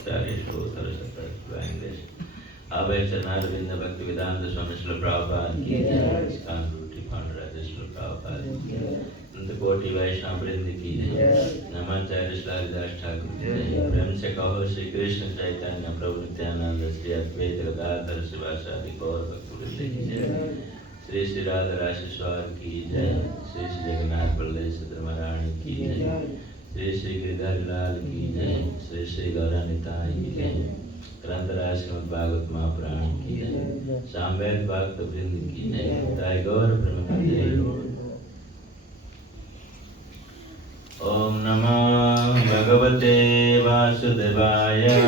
Acharya Shlotra Sattva English. Avechanarvinda Bhakti Vedanta Swami Srila Prabhupada ki jai. Iskan Ruti Pandaraja Srila Prabhupada ki jai. Nandakoti Vaishnava Vrinda ki jai. Namacharya Srila Haridas Thakur ki jai. Prem se kaho Shri Krishna Chaitanya Prabhu Nityananda Shri Advaita Gadadhar Sivasadi Gaur Bhakti ki jai. Shri Shri Radha Rashishwar ki jai. Shri Shri Jagannath Baldev Sudamarani ki jai. Shri Shri Giridhar Lal ki jai. Shri Shri Gauranitai ki jai. ग्रंथराज श्रीमद् भागवत महापुराण की जय। सामवेद भक्त वृंद की जय। जय गौर प्रेमानंदे। ओम नमो भगवते वासुदेवाय। ओम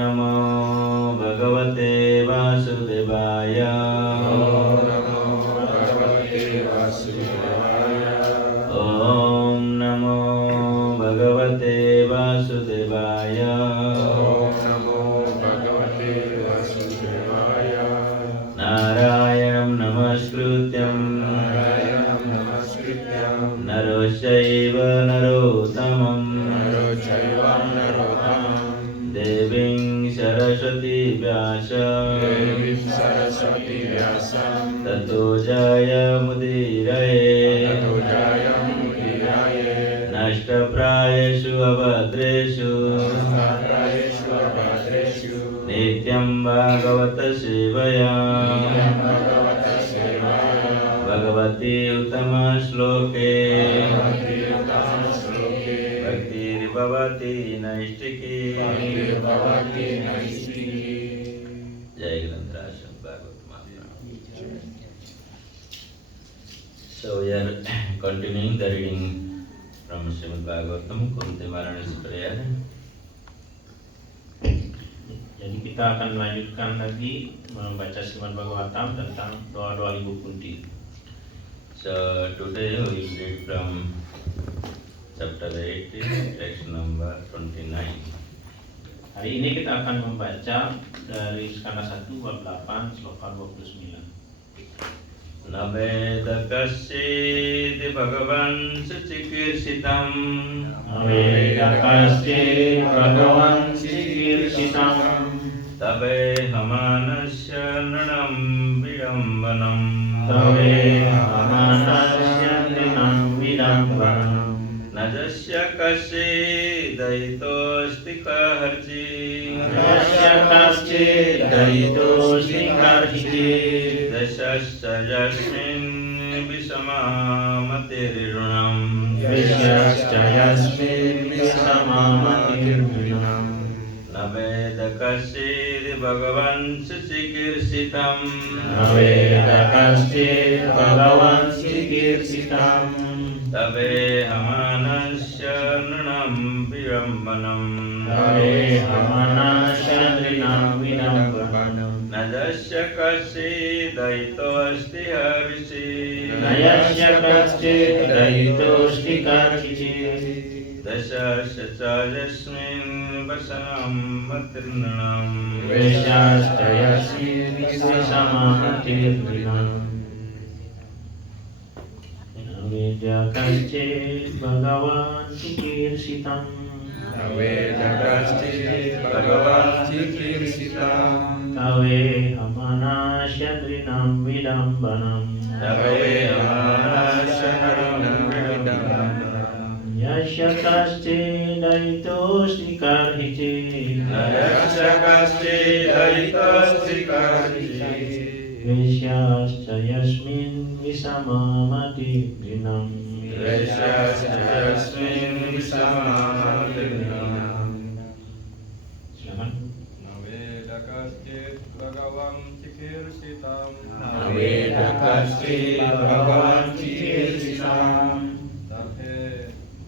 नमो भगवते वासुदेवाय। नारायणं नमस्कृत्यं नरो चैव नरोत्तमं देवीं सरस्वती व्यासं ततो जयमुदीरये। नष्टप्रायेषु अभद्रेषु नित्यं भागवत सेवया। भगवती उत्तम श्लोके भक्तिर्भवति नैष्ठिकी। जय ग्रंथराज भागवत Mahapuran. So we are continuing the reading from Srimad Bhagavatam, Kunti Varanasi Prayer. Jadi kita akan melanjutkan lagi membaca Srimad Bhagavatam tentang doa-doa Ibu Kunti. So today we will read from chapter 18, text number 29. Hari ini kita akan membaca dari skala 1 bab 8 sloka 29. Navedakasya Bhagavan Suchikirsitam. Navedakasya Bhagavan Suchikirsitam. Tabe hamanasya nanam vidambanam. Tabe hamanasya nanam vidambanam. Najasya kasya daitosti kaharji. Najasya kasya daitosti kaharji. Dashasya yasmin visamamatirunam. Dashasya yasmin visamamatirunam. Navedakasya Bhagavan Suchikirsitam. Navedakasya Bhagavan Suchikirsitam. Tabe hamanasya nanam vidambanam. Tabe hamanasya nanam vidambanam. Najasya kasya daitosti harisi. Najasya kasya daitosti harisi. Dashasya yasmin vasamamatirunam. Dashasya yasmin vasamamatirunam. Navedakasya Bhagavan Suchikirsitam. Navedakasya Bhagavan Suchikirsitam. Tabe hamanasya nanam vidambanam. Tabe hamanasya nanam vidambanam. Yasya kasya daitosti karhici. Najasya kasya daitosti karhici. Vesyasya yasmin visamamatirunam. Vesyasya yasmin visamamatirunam. Silakan. Navedakasya Bhagavan Suchikirsitam. Navedakasya Bhagavan Suchikirsitam.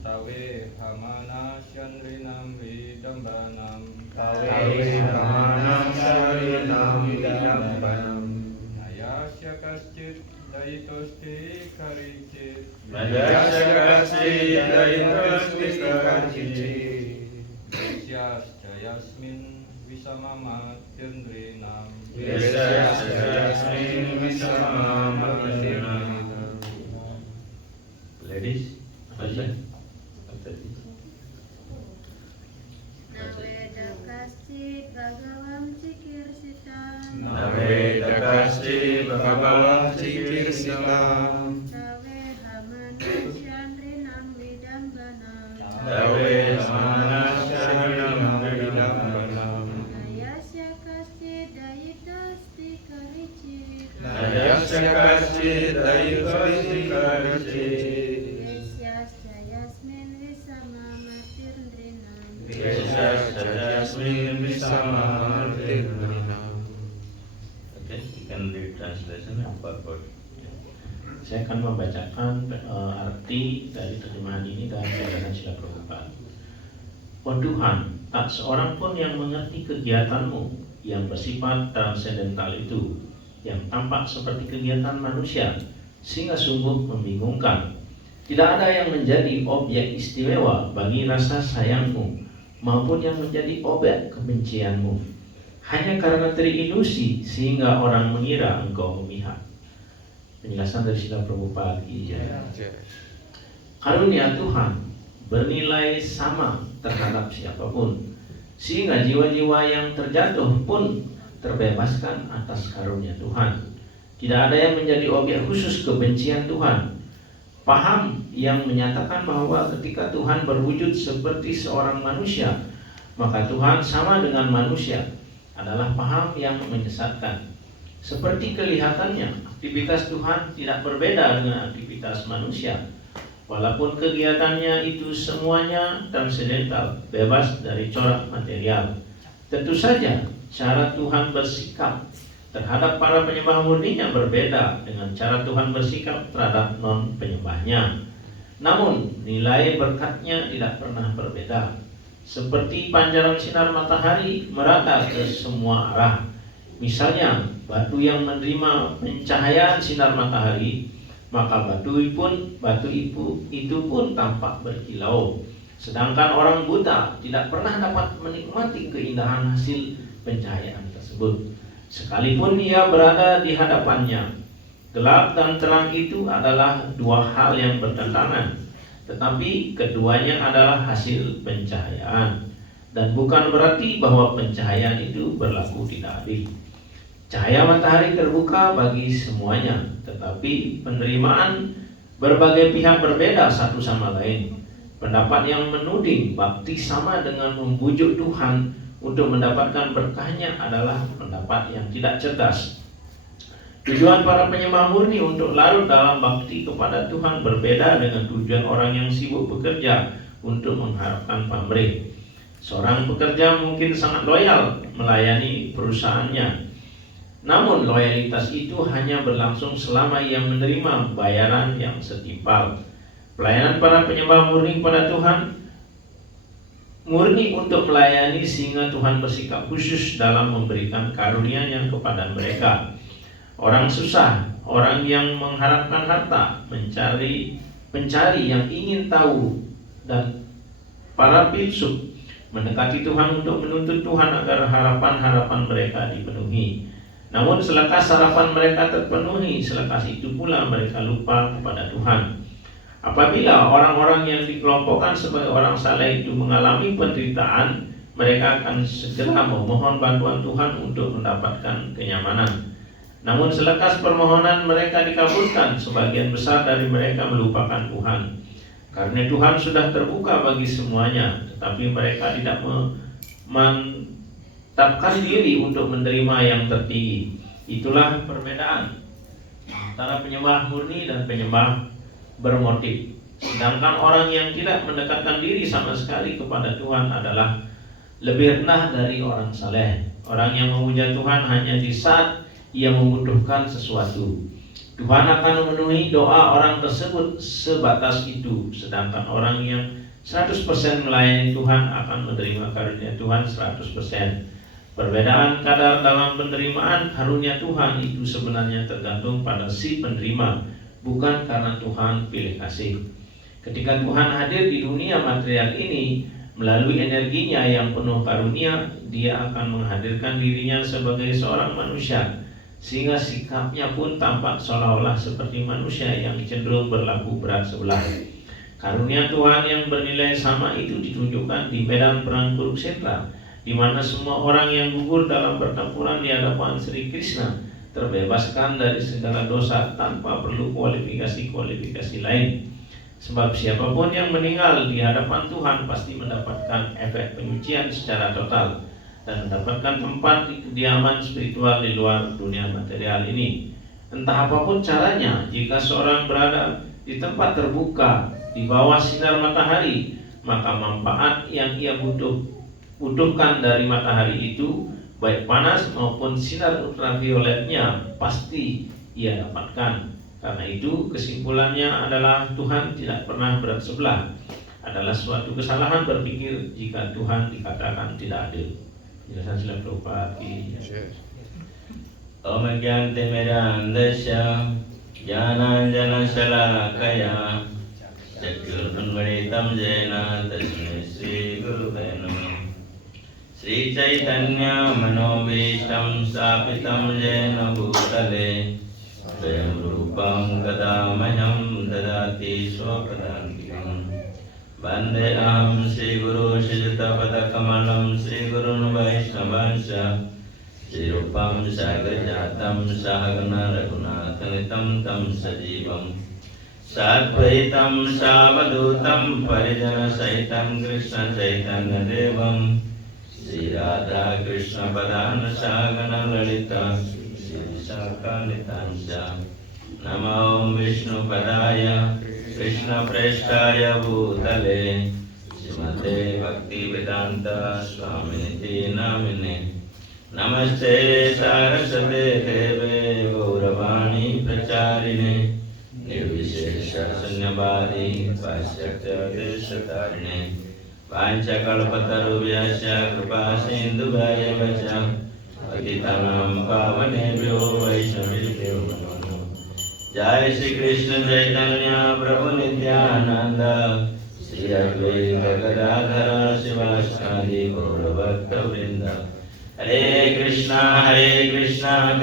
Tawe hamanasya nanam vidambanam. Tawe hamanasya nanam vidambanam. Najasya kasya daitosti karhici. Najasya kasya daitosti karhici. Vesyasya yasmin visamamatirunam. Vesyasya yasmin visamamatirunam. Ladies, baca. Naveda Kasti Bhagavam Cikirsitam Naveda Kasti Bhagavam Cikirsitam Tawe Hamanasyanrinam Vidambanam Dawe Samanasyanam Vidambanam Nayasya Kasti Dayitasti Karicit Nayasya Kasti Dayitasti Karicit Yesyasya Yasmin Visama Matirndrinam Yasmin Visama Martinam. Okay, you can read translation and purport. Saya akan membacakan arti dari terjemahan ini dalam penjelasan Srila Prabhupada. Oh Tuhan, tak seorang pun yang mengerti kegiatanmu yang bersifat transendental itu, yang tampak seperti kegiatan manusia, sehingga sungguh membingungkan. Tidak ada yang menjadi objek istimewa bagi rasa sayangmu, maupun yang menjadi objek kebencianmu. Hanya karena terilusi sehingga orang mengira engkau memihak. Penjelasan dari Srila Prabhupada Ijaya. Karunia Tuhan bernilai sama terhadap siapapun, sehingga jiwa-jiwa yang terjatuh pun terbebaskan atas karunia Tuhan. Tidak ada yang menjadi objek khusus kebencian Tuhan. Paham yang menyatakan bahwa ketika Tuhan berwujud seperti seorang manusia, maka Tuhan sama dengan manusia, adalah paham yang menyesatkan. Seperti kelihatannya, aktivitas Tuhan tidak berbeda dengan aktivitas manusia, walaupun kegiatannya itu semuanya transendental, bebas dari corak material. Tentu saja cara Tuhan bersikap terhadap para penyembah murninya berbeda dengan cara Tuhan bersikap terhadap non-penyembahnya. Namun nilai berkatnya tidak pernah berbeda. Seperti pancaran sinar matahari merata ke semua arah. Misalnya batu yang menerima pencahayaan sinar matahari, maka batu itu pun tampak berkilau. Sedangkan orang buta tidak pernah dapat menikmati keindahan hasil pencahayaan tersebut, sekalipun ia berada di hadapannya. Gelap dan terang itu adalah dua hal yang bertentangan, tetapi keduanya adalah hasil pencahayaan, dan bukan berarti bahwa pencahayaan itu berlaku tidak adil. Cahaya matahari terbuka bagi semuanya, tetapi penerimaan berbagai pihak berbeda satu sama lain. Pendapat yang menuding bakti sama dengan membujuk Tuhan untuk mendapatkan berkahnya adalah pendapat yang tidak cerdas. Tujuan para penyembah murni untuk larut dalam bakti kepada Tuhan berbeda dengan tujuan orang yang sibuk bekerja untuk mengharapkan pamrih. Seorang pekerja mungkin sangat loyal melayani perusahaannya, namun loyalitas itu hanya berlangsung selama ia menerima bayaran yang setimpal. Pelayanan para penyembah murni kepada Tuhan murni untuk melayani sehingga Tuhan bersikap khusus dalam memberikan karunia-Nya kepada mereka. Orang susah, orang yang mengharapkan harta, pencari yang ingin tahu, dan para biksu mendekati Tuhan untuk menuntut Tuhan agar harapan-harapan mereka dipenuhi. Namun selekas harapan mereka terpenuhi, selekas itu pula mereka lupa kepada Tuhan. Apabila orang-orang yang dikelompokkan sebagai orang saleh itu mengalami penderitaan, mereka akan segera memohon bantuan Tuhan untuk mendapatkan kenyamanan. Namun selekas permohonan mereka dikabulkan, sebagian besar dari mereka melupakan Tuhan. Karena Tuhan sudah terbuka bagi semuanya, tetapi mereka tidak mantapkan diri untuk menerima yang tertinggi. Itulah perbedaan antara penyembah murni dan penyembah bermotif. Sedangkan orang yang tidak mendekatkan diri sama sekali kepada Tuhan adalah lebih rendah dari orang saleh. Orang yang memuja Tuhan hanya di saat ia membutuhkan sesuatu. Tuhan akan memenuhi doa orang tersebut sebatas itu. Sedangkan orang yang 100% melayani Tuhan akan menerima karunia Tuhan 100%. Perbedaan kadar dalam penerimaan karunia Tuhan itu sebenarnya tergantung pada si penerima, bukan karena Tuhan pilih kasih. Ketika Tuhan hadir di dunia material ini melalui energinya yang penuh karunia, Dia akan menghadirkan dirinya sebagai seorang manusia. sehingga sikapnya pun tampak seolah-olah seperti manusia yang cenderung berlaku berat sebelah. Karunia Tuhan yang bernilai sama itu ditunjukkan di medan perang Kurukshetra, di mana semua orang yang gugur dalam pertempuran di hadapan Sri Krishna terbebaskan dari segala dosa tanpa perlu kualifikasi lain. Sebab siapapun yang meninggal di hadapan Tuhan pasti mendapatkan efek penyucian secara total dan mendapatkan tempat di kediaman spiritual di luar dunia material ini. Entah apapun caranya, jika seorang berada di tempat terbuka di bawah sinar matahari, maka manfaat yang ia butuhkan dari matahari itu, baik panas maupun sinar ultravioletnya, pasti ia dapatkan. Karena itu kesimpulannya adalah Tuhan tidak pernah berat sebelah. Adalah suatu kesalahan berpikir jika Tuhan dikatakan tidak adil. Penjelasan Srila Prabhupada. Om Gyanti Mirandasya Jnananjana Shalakaya Chakyurunvaditam Jena Tasmai Sri Gurave Namah. Sri Chaitanya Manobishtam Sapitam Jena Bhutale Swayam Rupam Gadamaham Dadati Swapadantikam. Bande Aham Sri Guru Shijata Padakamalam Sri Gurun Vaishnavansya Sri Rupam Sagajatam Sahagana Raghunatanitam Tam Sajivam Sadvaitam Savadutam Parijana Saitam Krishna Chaitanya Devam Sri Radha Krishna Padana Sagana Lalita Sri Sakanitamsa. Namo Vishnu Padaya Krishna Presthaya Bhutale Srimate Bhakti Vedanta Swaminiti Namine. Namaste Saraswate Deve Gauravani Pracharine Nirvishesha Sunyavadi Pasyatya Deshatarine Panchakalpatarubhyasya Kripa Sindhubhaya Vacha Patitanam Pavanebhyo Vaishnavibhyo Namo Namo. Jai Shri Krishna Chaitanya Prabhu Nityananda Shri Advaita Gadadhara Sivasadi Gauravakta Vrinda. Hare Krishna Krishna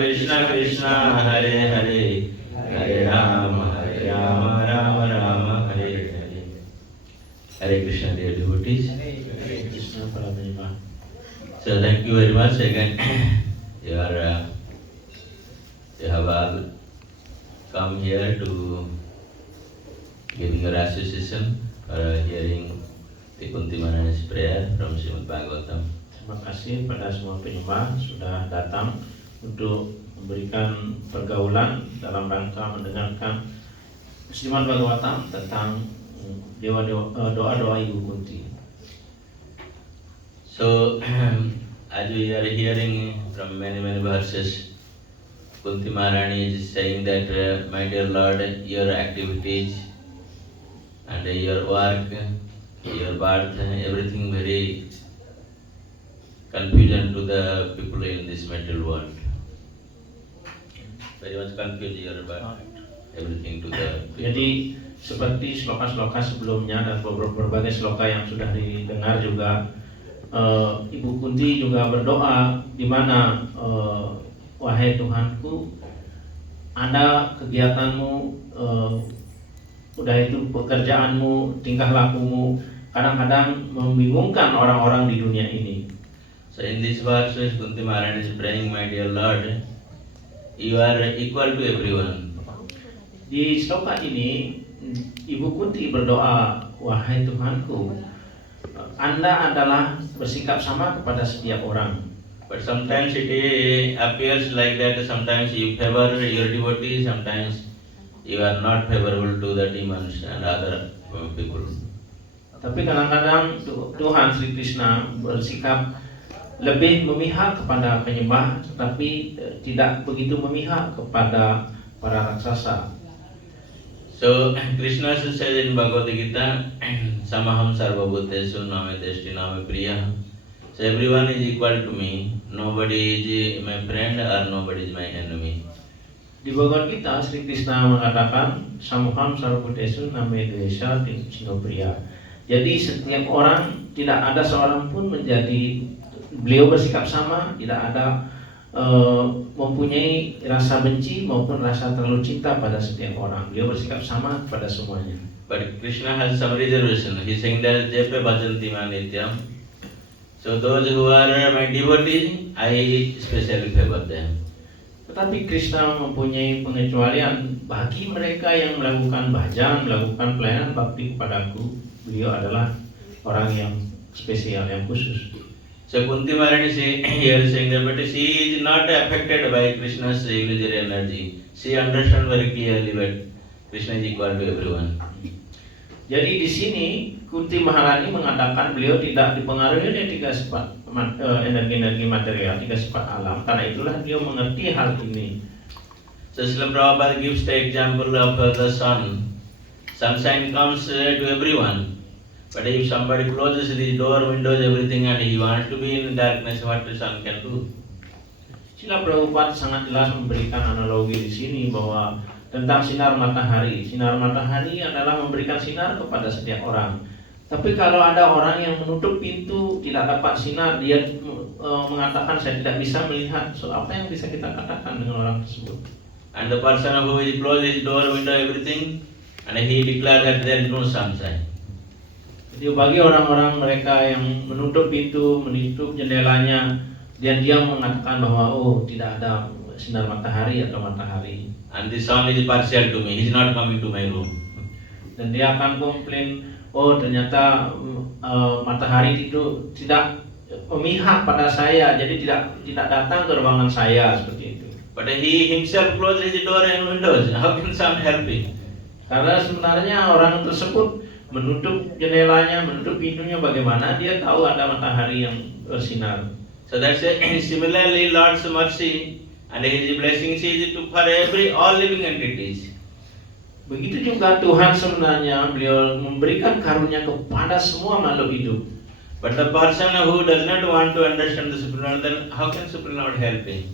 Krishna Hare Hare Hare Rama Rama Rama Hare Hare. Hare Krishna dear devotees. Krishna Parameva. So thank you very much again. You have all come here to giving your association for hearing the Kunti Maharani's prayer from Srimad Bhagavatam. Terima kasih pada semua penyembah sudah datang untuk memberikan pergaulan dalam rangka mendengarkan Srimad Bhagavatam tentang doa-doa Ibu Kunti. So, as we are hearing from many verses, Kunti Maharani is saying that, my dear Lord, your activities and your work, your birth, everything very confusion to the people in this material world. Very much confused your birth, everything to the people. Jadi seperti sloka-sloka sebelumnya dan berbagai sloka yang sudah didengar juga, Ibu Kunti juga berdoa di mana, wahai Tuhanku, ada kegiatanmu, udah itu pekerjaanmu, tingkah lakumu kadang-kadang membingungkan orang-orang di dunia ini. So in this verse, Kunti Maharani is praying, my dear Lord, you are equal to everyone. Di sloka ini, Ibu Kunti berdoa, wahai Tuhanku, Anda adalah bersikap sama kepada setiap orang. But sometimes it appears like that, sometimes you favor your devotee, sometimes you are not favorable to the demons and other people. Tapi kadang-kadang Tuhan Sri Krishna bersikap lebih memihak kepada penyembah, tetapi tidak begitu memihak kepada para raksasa. So Krishna says in Bhagavad Gita, Samaham Sarva Bhuteshu Name Teshti Name Priya. So everyone is equal to me. Nobody is my friend or nobody is my enemy. Di Bhagavad Gita, Sri Krishna mengatakan, Samuham Sarvabhutesu Name Dvesha Tino Priya. Jadi setiap orang, tidak ada seorang pun menjadi beliau bersikap sama, tidak ada mempunyai rasa benci maupun rasa terlalu cinta pada setiap orang. Beliau bersikap sama pada semuanya. But Krishna has some reservation. He's saying that Jepe Bhajanti Manityam. So those who are my devotee, I especially favor them. Tetapi Krishna mempunyai pengecualian bagi mereka yang melakukan bhajan, melakukan pelayanan bakti kepadaku. Beliau adalah orang yang spesial, yang khusus. So Kunti Maharani here saying that, but she is not affected by Krishna's illusory energy. She understands very clearly that Krishna is equal to everyone. Jadi di sini Kunti Maharani mengatakan beliau tidak dipengaruhi oleh tiga sifat energi-energi material, tiga sifat alam. Karena itulah beliau mengerti hal ini. So Srila Prabhupada gives the example of the sun. Sunshine comes to everyone. But if somebody closes the door, windows, everything, and he wants to be in darkness, what the sun can do? Srila Prabhupada sangat jelas memberikan analogi di sini bahwa tentang sinar matahari. Sinar matahari adalah memberikan sinar kepada setiap orang. Tapi kalau ada orang yang menutup pintu, tidak dapat sinar, dia mengatakan saya tidak bisa melihat. So apa yang bisa kita katakan dengan orang tersebut? And the person who is closed his door, window, everything, and he declares that there is no sunshine. Jadi bagi orang-orang mereka yang menutup pintu, menutup jendelanya, dan dia mengatakan bahwa oh tidak ada sinar matahari atau matahari. And the sun is partial to me, he is not coming to my room. Dan dia akan komplain, oh ternyata matahari itu tidak memihak pada saya, jadi tidak datang ke ruangan saya, seperti itu. But he himself closes the door and windows. How can sun help him? Karena sebenarnya orang tersebut menutup jendelanya, menutup pintunya, bagaimana dia tahu ada matahari yang bersinar. So that's similarly Lord's mercy and His blessings is to for all living entities. Begitu juga Tuhan sebenarnya beliau memberikan karunia kepada semua makhluk hidup. But the person who does not want to understand the Supreme Lord, then how can Supreme Lord help him?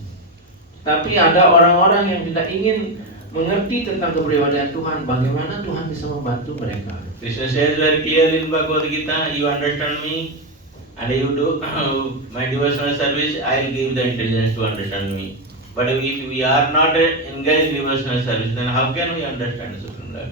Tapi ada orang-orang yang tidak ingin mengerti tentang kepribadian Tuhan, bagaimana Tuhan bisa membantu mereka. Krishna says very clearly in Bhagavad Gita, you understand me and you do my devotional service, I will give the intelligence to understand me. But if we are not engaged in devotional service, then how can we understand the Supreme Lord?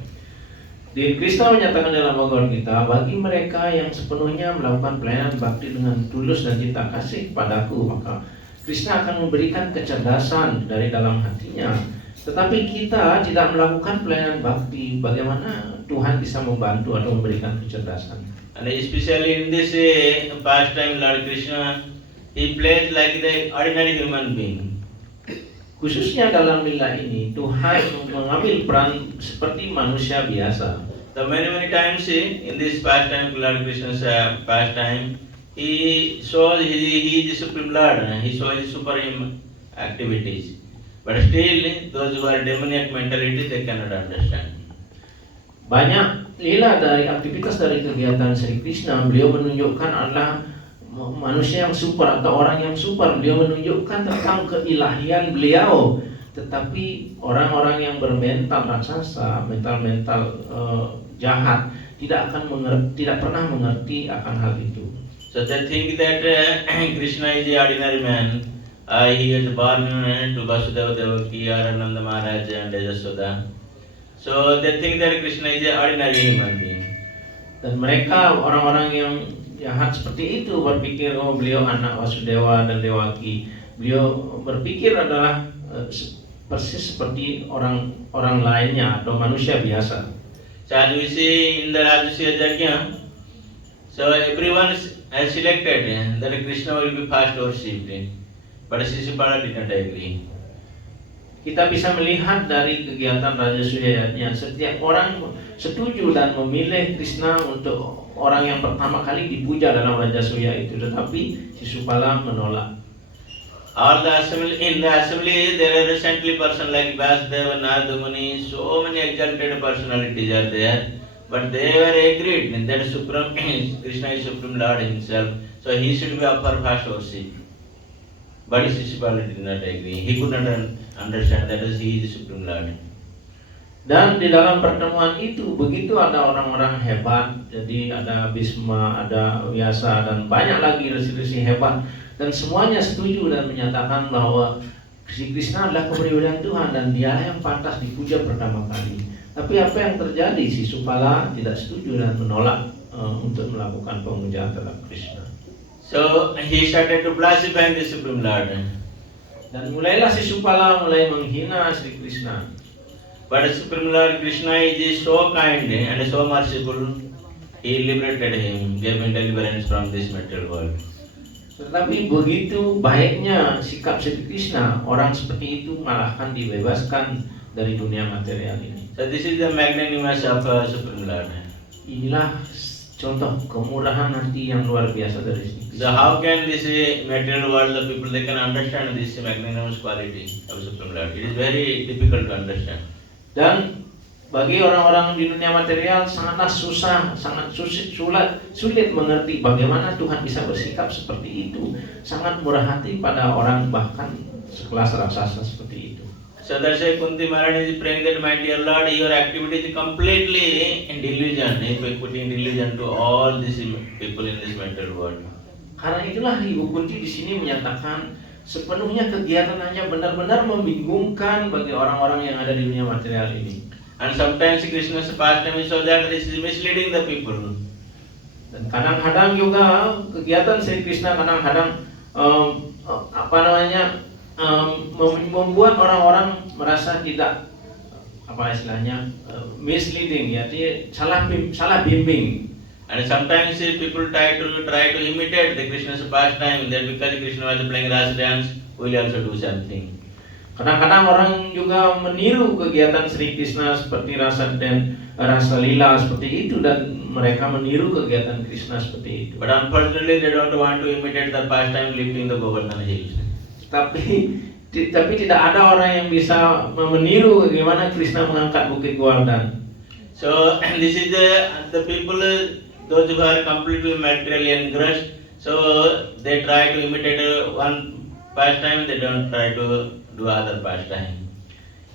Di Krishna menyatakan dalam Bhagavad Gita, bagi mereka yang sepenuhnya melakukan pelayanan bakti dengan tulus dan cinta kasih kepadaku, maka Krishna akan memberikan kecerdasan dari dalam hatinya. Tetapi kita tidak melakukan pelayanan bakti, bagaimana Tuhan bisa membantu atau memberikan kecerdasan? And especially in this pastime, Lord Krishna, He plays like the ordinary human being. Khususnya dalam lila ini, Tuhan mengambil peran seperti manusia biasa. So many times in this pastime, Lord Krishna's pastime, He shows He is the Supreme Lord, He shows His supreme activities. But still, those who are demoniac mentality, they cannot understand. Banyak lila dari aktivitas dari kegiatan Sri Krishna, beliau menunjukkan adalah manusia yang super atau orang yang super. Beliau menunjukkan tentang keilahian beliau. Tetapi orang-orang yang bermental raksasa, mental jahat, tidak pernah mengerti akan hal itu. So they think that Krishna is the ordinary man. He was born to Vasudeva Devaki, Nanda Maharaj and Yashoda. So they think that Krishna is an ordinary human being. Dan mereka orang-orang yang jahat seperti itu berpikir oh beliau anak Vasudeva dan Devaki. Beliau berpikir adalah persis seperti orang lainnya atau manusia biasa. So as we see in the Rajasuya Yajna, so everyone has selected that Krishna will be first worshipped. But Sisipala did not agree. Kita bisa melihat dari kegiatan Rajasuya yang setiap orang setuju dan memilih Krishna untuk orang yang pertama kali dipuja dalam Rajasuya itu, tetapi Sisupala menolak. All the assembly, in the assembly there are saintly person like Vasudeva, Narada Muni, so many exalted personalities are there. But they were agreed that Krishna is Supreme Lord Himself, so He should be offered first worship. But Sisipala did not agree. He could not understand that He is the Supreme Lord. Dan di dalam pertemuan itu begitu ada orang-orang hebat, jadi ada Bhisma, ada Vyasa dan banyak lagi resi-resi hebat. dan semuanya setuju dan menyatakan bahwa si Krishna adalah kepribadian Tuhan dan dialah yang pantas dipuja pertama kali. Tapi apa yang terjadi? Si Supala tidak setuju dan menolak untuk melakukan pemujaan terhadap Krishna. So he started to blaspheme the Supreme Lord. Dan mulailah si Supala mulai menghina Sri Krishna. But the Supreme Lord Krishna is so kind and so merciful. He liberated him, gave him deliverance from this material world. Tetapi begitu baiknya sikap Sri Krishna, orang seperti itu malah akan dibebaskan dari dunia material ini. So this is the magnanimous of Supreme Lord. Inilah contoh kemurahan hati yang luar biasa dari Sri Krishna. So how can this material world, the people, they can understand this magnanimous quality of Supreme Lord? It is very difficult to understand. Dan bagi orang-orang di dunia material sangatlah susah, sangat sulit mengerti bagaimana Tuhan bisa bersikap seperti itu. Sangat murah hati pada orang bahkan sekelas raksasa seperti itu. So that's why Kunti Maharani is praying that, my dear Lord, your activity is completely in delusion. He is putting delusion to all these people in this material world. Karena itulah Ibu Kunti di sini menyatakan sepenuhnya kegiatan hanya benar-benar membingungkan bagi orang-orang yang ada di dunia material ini. And sometimes Krishna's pastime is so that this is misleading the people. Dan kadang-kadang juga kegiatan Sri Krishna kadang-kadang membuat orang-orang merasa tidak misleading, ya, salah bimbing. And sometimes people try to imitate the Krishna's pastime, that because Krishna was playing rasa dance, we will also do something. Kadang-kadang orang juga meniru kegiatan Sri Krishna seperti rasa lila seperti itu, dan mereka meniru kegiatan Krishna seperti itu. But unfortunately, they don't want to imitate the pastime lifting the Govardhana hills. Tapi tidak ada orang yang bisa meniru bagaimana Krishna mengangkat Bukit Govardhan. So and this is the people, those who are completely materially engrossed. So they try to imitate one pastime, they don't try to do other pastime.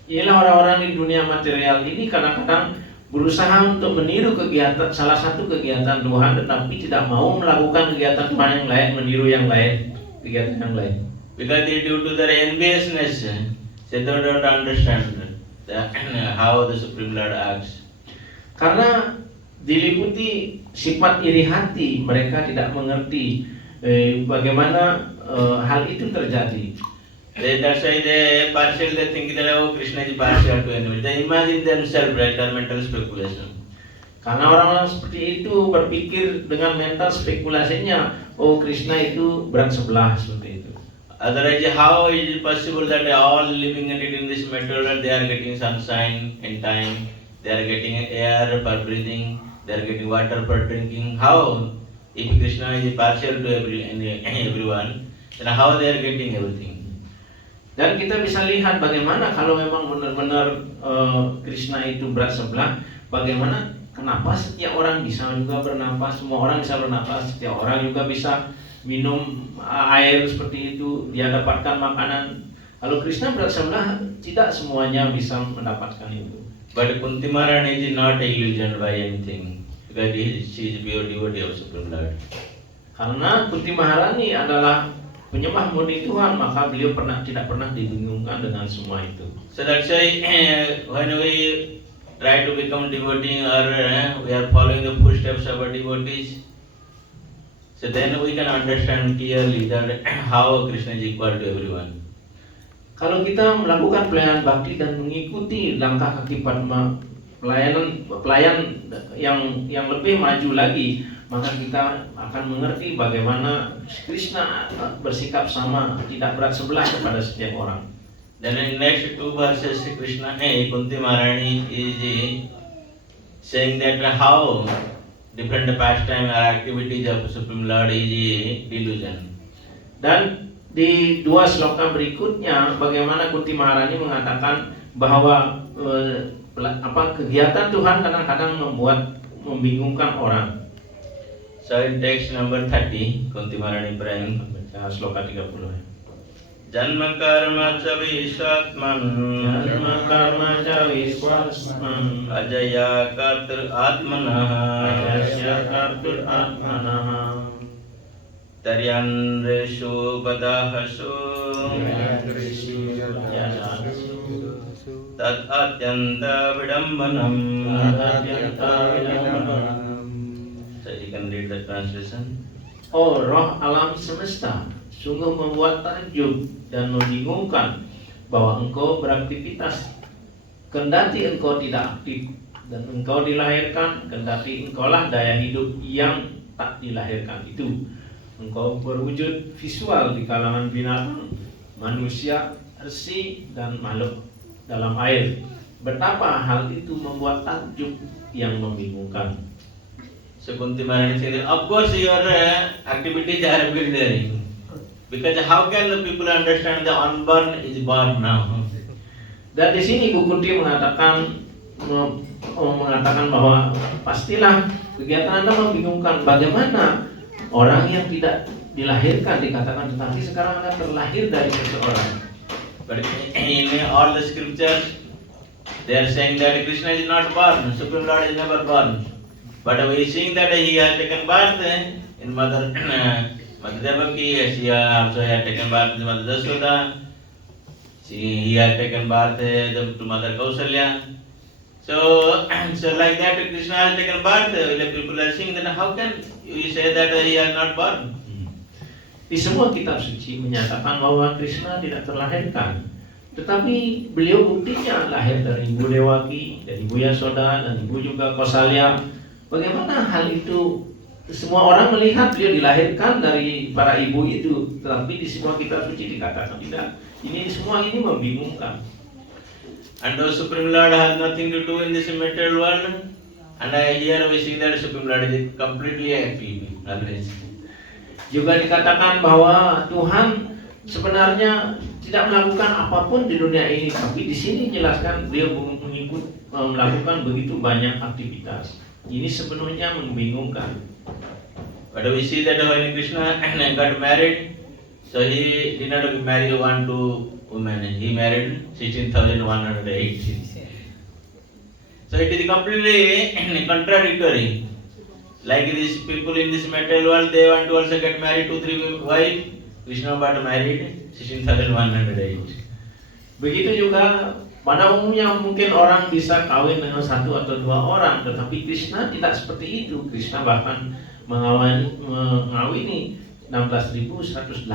Inilah orang-orang di dunia material ini kadang-kadang berusaha untuk meniru salah satu kegiatan Tuhan, tetapi tidak mau melakukan kegiatan Tuhan yang lain, meniru kegiatan yang lain. Because due to their enviousness, they don't understand how the Supreme Lord acts. Karena diliputi sifat iri hati, mereka tidak mengerti bagaimana hal itu terjadi. That's why they think that Krishna is partial to anyone. They imagine themselves, right? Their mental speculation. Karena orang-orang seperti itu berpikir dengan mental spekulasinya, Krishna itu berat sebelah seperti itu. Otherwise, how is it possible that all living entity in this material world, they are getting sunshine in time, they are getting air for breathing, they are getting water for drinking? How? If Krishna is partial to everyone, then how they are getting everything? Dan kita bisa lihat bagaimana kalau memang benar-benar Krishna itu berat sebelah, kenapa setiap orang bisa juga bernapas, semua orang bisa bernapas, setiap orang juga bisa minum air seperti itu, dia dapatkan makanan. Kalau Krishna berat sebelah, tidak semuanya bisa mendapatkan itu. But Kunti Maharani is not illusioned by anything, because she is pure devotee of Supreme Lord. Karena Kunti Maharani adalah penyembah murni Tuhan, maka beliau tidak pernah dibingungkan dengan semua itu. So that's why when we try to become devotee or we are following the footsteps of our devotees, so then we can understand clearly that how Krishna is equal to everyone. Kalau kita melakukan pelayanan bakti dan mengikuti langkah kaki Padma, pelayan yang lebih maju lagi, maka kita akan mengerti bagaimana Krishna bersikap sama, tidak berat sebelah kepada setiap orang. Then in next two verses, Kunti Maharani is saying that how different pastime or activities of Supreme Lord is delusion. Dan di dua sloka berikutnya, bagaimana Kunti Maharani mengatakan bahwa kegiatan Tuhan kadang-kadang membingungkan orang. So in text number 30, Kunti Maharani praying, sloka 30. Janma karma ca viswasman ajaya kartur atmanaha. Taryanreshu Padahasu Tat Atyanta Vidambanam. So you can read the translation. Oh roh alam semesta, sungguh membuat takjub dan membingungkan bahwa engkau beraktivitas kendati engkau tidak aktif, dan engkau dilahirkan kendati engkaulah daya hidup yang tak dilahirkan itu. Engkau berwujud visual di kalangan binatang, manusia, resi, dan makhluk dalam air. Betapa hal itu membuat takjub yang membingungkan. So Kunti Maharani said, of course your activities are there. Because how can the people understand the unborn is born now? Dan di sini Bu Kunti mengatakan bahwa pastilah kegiatan Anda membingungkan. Bagaimana orang yang tidak dilahirkan dikatakan, tetapi sekarang Anda terlahir dari seseorang. But in all the scriptures, they are saying that Krishna is not born, Supreme Lord is never born. But we seeing that he has taken birth in Mother Devaki, she also had taken birth in Mother Jashoda. He had taken birth to Mother Kausalya. So like that, Krishna has taken birth. People are saying that how can you say that he is not born? Di semua kitab suci menyatakan bahwa Krishna tidak terlahirkan, tetapi beliau buktinya lahir dari Ibu Dewaki, dari Ibu Yasoda, dan Ibu juga Kausalya. Bagaimana hal itu? Semua orang melihat beliau dilahirkan dari para ibu itu, tetapi di semua kitab suci dikatakan tidak. Ini semua ini membingungkan. And the Supreme Lord has nothing to do in this material world. And here we see that Supreme Lord is completely active. Juga dikatakan bahwa Tuhan sebenarnya tidak melakukan apapun di dunia ini, tapi di sini jelaskan beliau melakukan begitu banyak aktivitas. Ini sepenuhnya membingungkan. But we see that when Krishna got married, so he did not marry 1-2 women. He married 16,108. So it is completely contradictory. Like these people in this material world, they want to also get married 2-3 wives. Krishna got married 16,108. Begitu juga pada umumnya mungkin orang bisa kawin dengan 1 atau 2 orang, tetapi Krishna tidak seperti itu. Krishna bahkan mengawini 16.108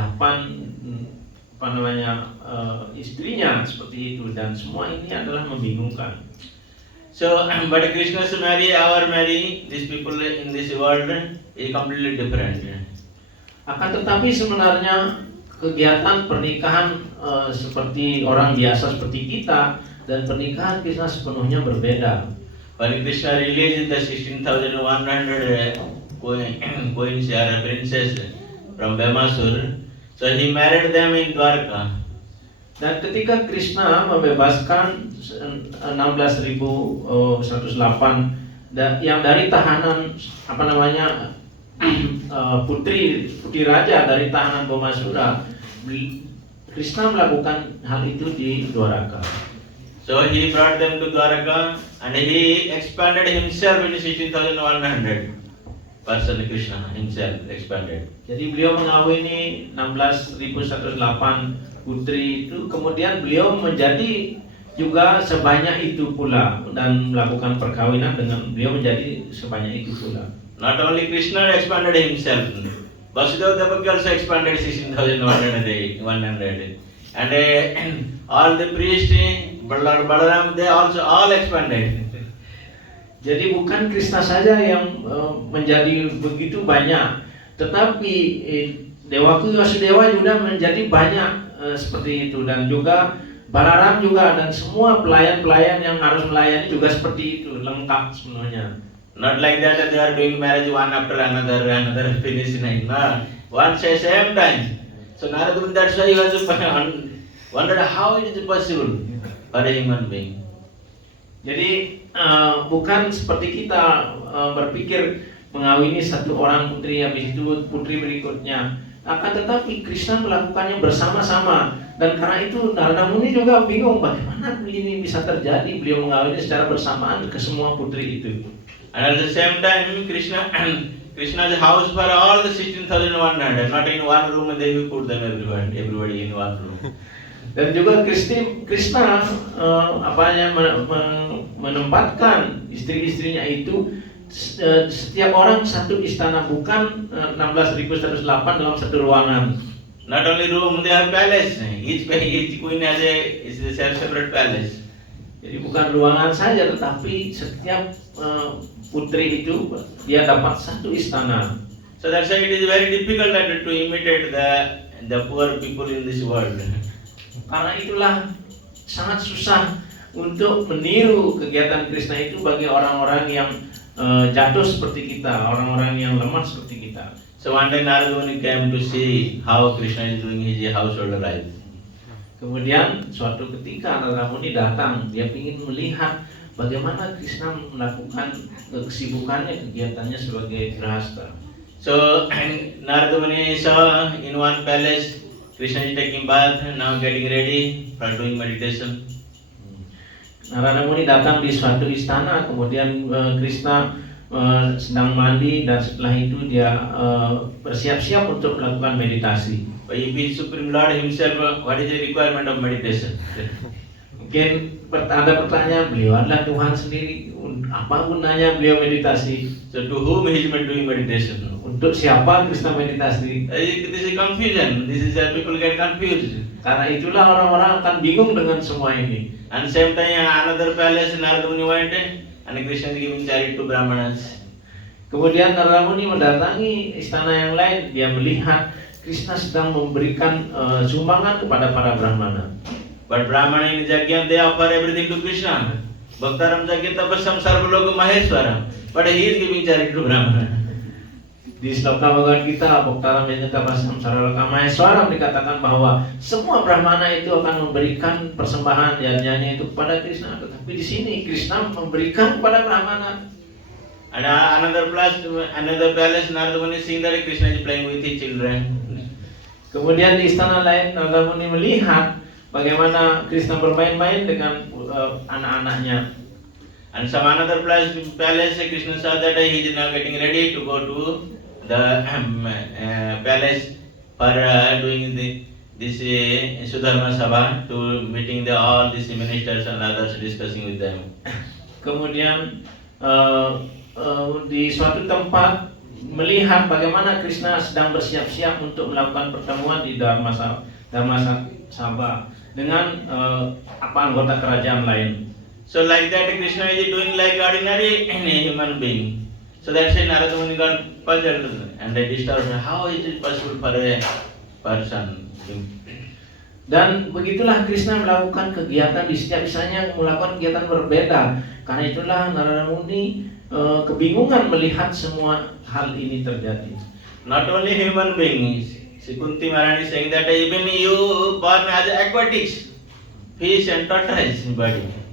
istrinya seperti itu, dan semua ini adalah membingungkan. So, but Krishna's marry, these people in this world is completely different. Akan tetapi sebenarnya kegiatan pernikahan seperti orang biasa seperti kita dan pernikahan Krishna sepenuhnya berbeda. When Krishna released the 16,100 queens or princess from Bhamasur, so he married them in Dwarka. Dan ketika Krishna membebaskan 16.108 yang dari tahanan putri raja dari tahanan Bhamasura, Krishna melakukan hal itu di Dwaraka. So he brought them to Dwaraka and he expanded himself in 16,100. Person Krishna himself expanded. Jadi beliau mengawini 16.108 putri itu, kemudian beliau menjadi juga sebanyak itu pula dan melakukan perkawinan dengan beliau menjadi sebanyak itu pula. Not only Krishna expanded himself, Vasudeva Devaki also expanded 16,100. And all the priests, Balaram, they also all expanded. Jadi bukan Krishna saja yang menjadi begitu banyak, tetapi Dewaku Vasudewa juga menjadi banyak seperti itu, dan juga Balaram juga, dan semua pelayan-pelayan yang harus melayani juga seperti itu, lengkap semuanya. Not like that they are doing marriage one after another finish night. No, one same time. So Narada Muni, that's why he was wondered how it is possible for a human being. Jadi bukan seperti kita berpikir mengawini satu orang putri, habis itu putri berikutnya. Akan tetapi Krishna melakukannya bersama-sama, dan karena itu Narada Muni juga bingung bagaimana ini bisa terjadi, beliau mengawini secara bersamaan ke semua putri itu. And at the same time, Krishna Krishna's house for all the 16,100. Not in one room, they will put them everybody in one room. Dan juga Krishna menempatkan istri-istrinya itu setiap orang satu istana, bukan 16.108 dalam satu ruangan. Not only room, they have palace. Each queen has a separate palace. Jadi bukan ruangan saja, tetapi setiap putri itu dia dapat satu istana. So that's why it is very difficult to imitate the poor people in this world. Karena itulah sangat susah untuk meniru kegiatan Krishna itu bagi orang-orang yang jatuh seperti kita, orang-orang yang lemah seperti kita. So one day Narada Muni came to see how Krishna is doing his household life. Kemudian suatu ketika Narada Muni datang, dia ingin melihat bagaimana Krishna melakukan kesibukannya, kegiatannya sebagai grahasta. So Narada Muni saw in one palace Krishna is taking bath, now getting ready for doing meditation. Narada Muni datang di suatu istana, kemudian Krishna sedang mandi, dan setelah itu dia bersiap-siap untuk melakukan meditasi. But if he is Supreme Lord himself, what is the requirement of meditation? Mungkin ada pertanyaan, beliau adalah Tuhan sendiri, apa gunanya beliau meditasi? So to whom he is doing meditation? Untuk siapa Krishna meditasi? This is confusion. This is that people get confused. Karena itulah orang-orang akan bingung dengan semua ini. And same time another palace Narada Muni went and Krishna is giving charity to Brahmanas. Kemudian Narada Muni mendatangi istana yang lain, dia melihat Krishna sedang memberikan sumbangan kepada para Brahmana. But Brahmana in Yajna they offer everything to Krishna. Bhaktaram Yajna tapasam sarvaloka maheswaram. But he is giving charity to Brahmana. Di sloka Bhagavad Gita, Bhaktaram Yajna Tapasam Sarvaloka Maheswaram, dikatakan bahwa semua Brahmana itu akan memberikan persembahan yajnanya itu kepada Krishna. Tetapi di sini Krishna memberikan kepada Brahmana. And another palace Narada Muni seeing that Krishna is playing with his children. Kemudian di istana lain Narada Muni melihat bagaimana Krishna bermain-main dengan anak-anaknya. And some another palace Krishna saw that he is now getting ready to go to the palace for doing this Sudharma Sabha, to meeting all these ministers and others, discussing with them. Kemudian di suatu tempat melihat bagaimana Krishna sedang bersiap-siap untuk melakukan pertemuan di Dharma Sabha dengan anggota kerajaan lain. So like that Krishna is doing like ordinary human being. So that's why Narada Muni got puzzled and they disturbed, how is it possible for a person? Dan begitulah Krishna melakukan kegiatan di setiap istana, melakukan kegiatan berbeda. Karena itulah Narada Muni kebingungan melihat semua hal ini terjadi. Not only human beings, si Kunti Maharani saying that even you born as aquatics, fish and tortoise body.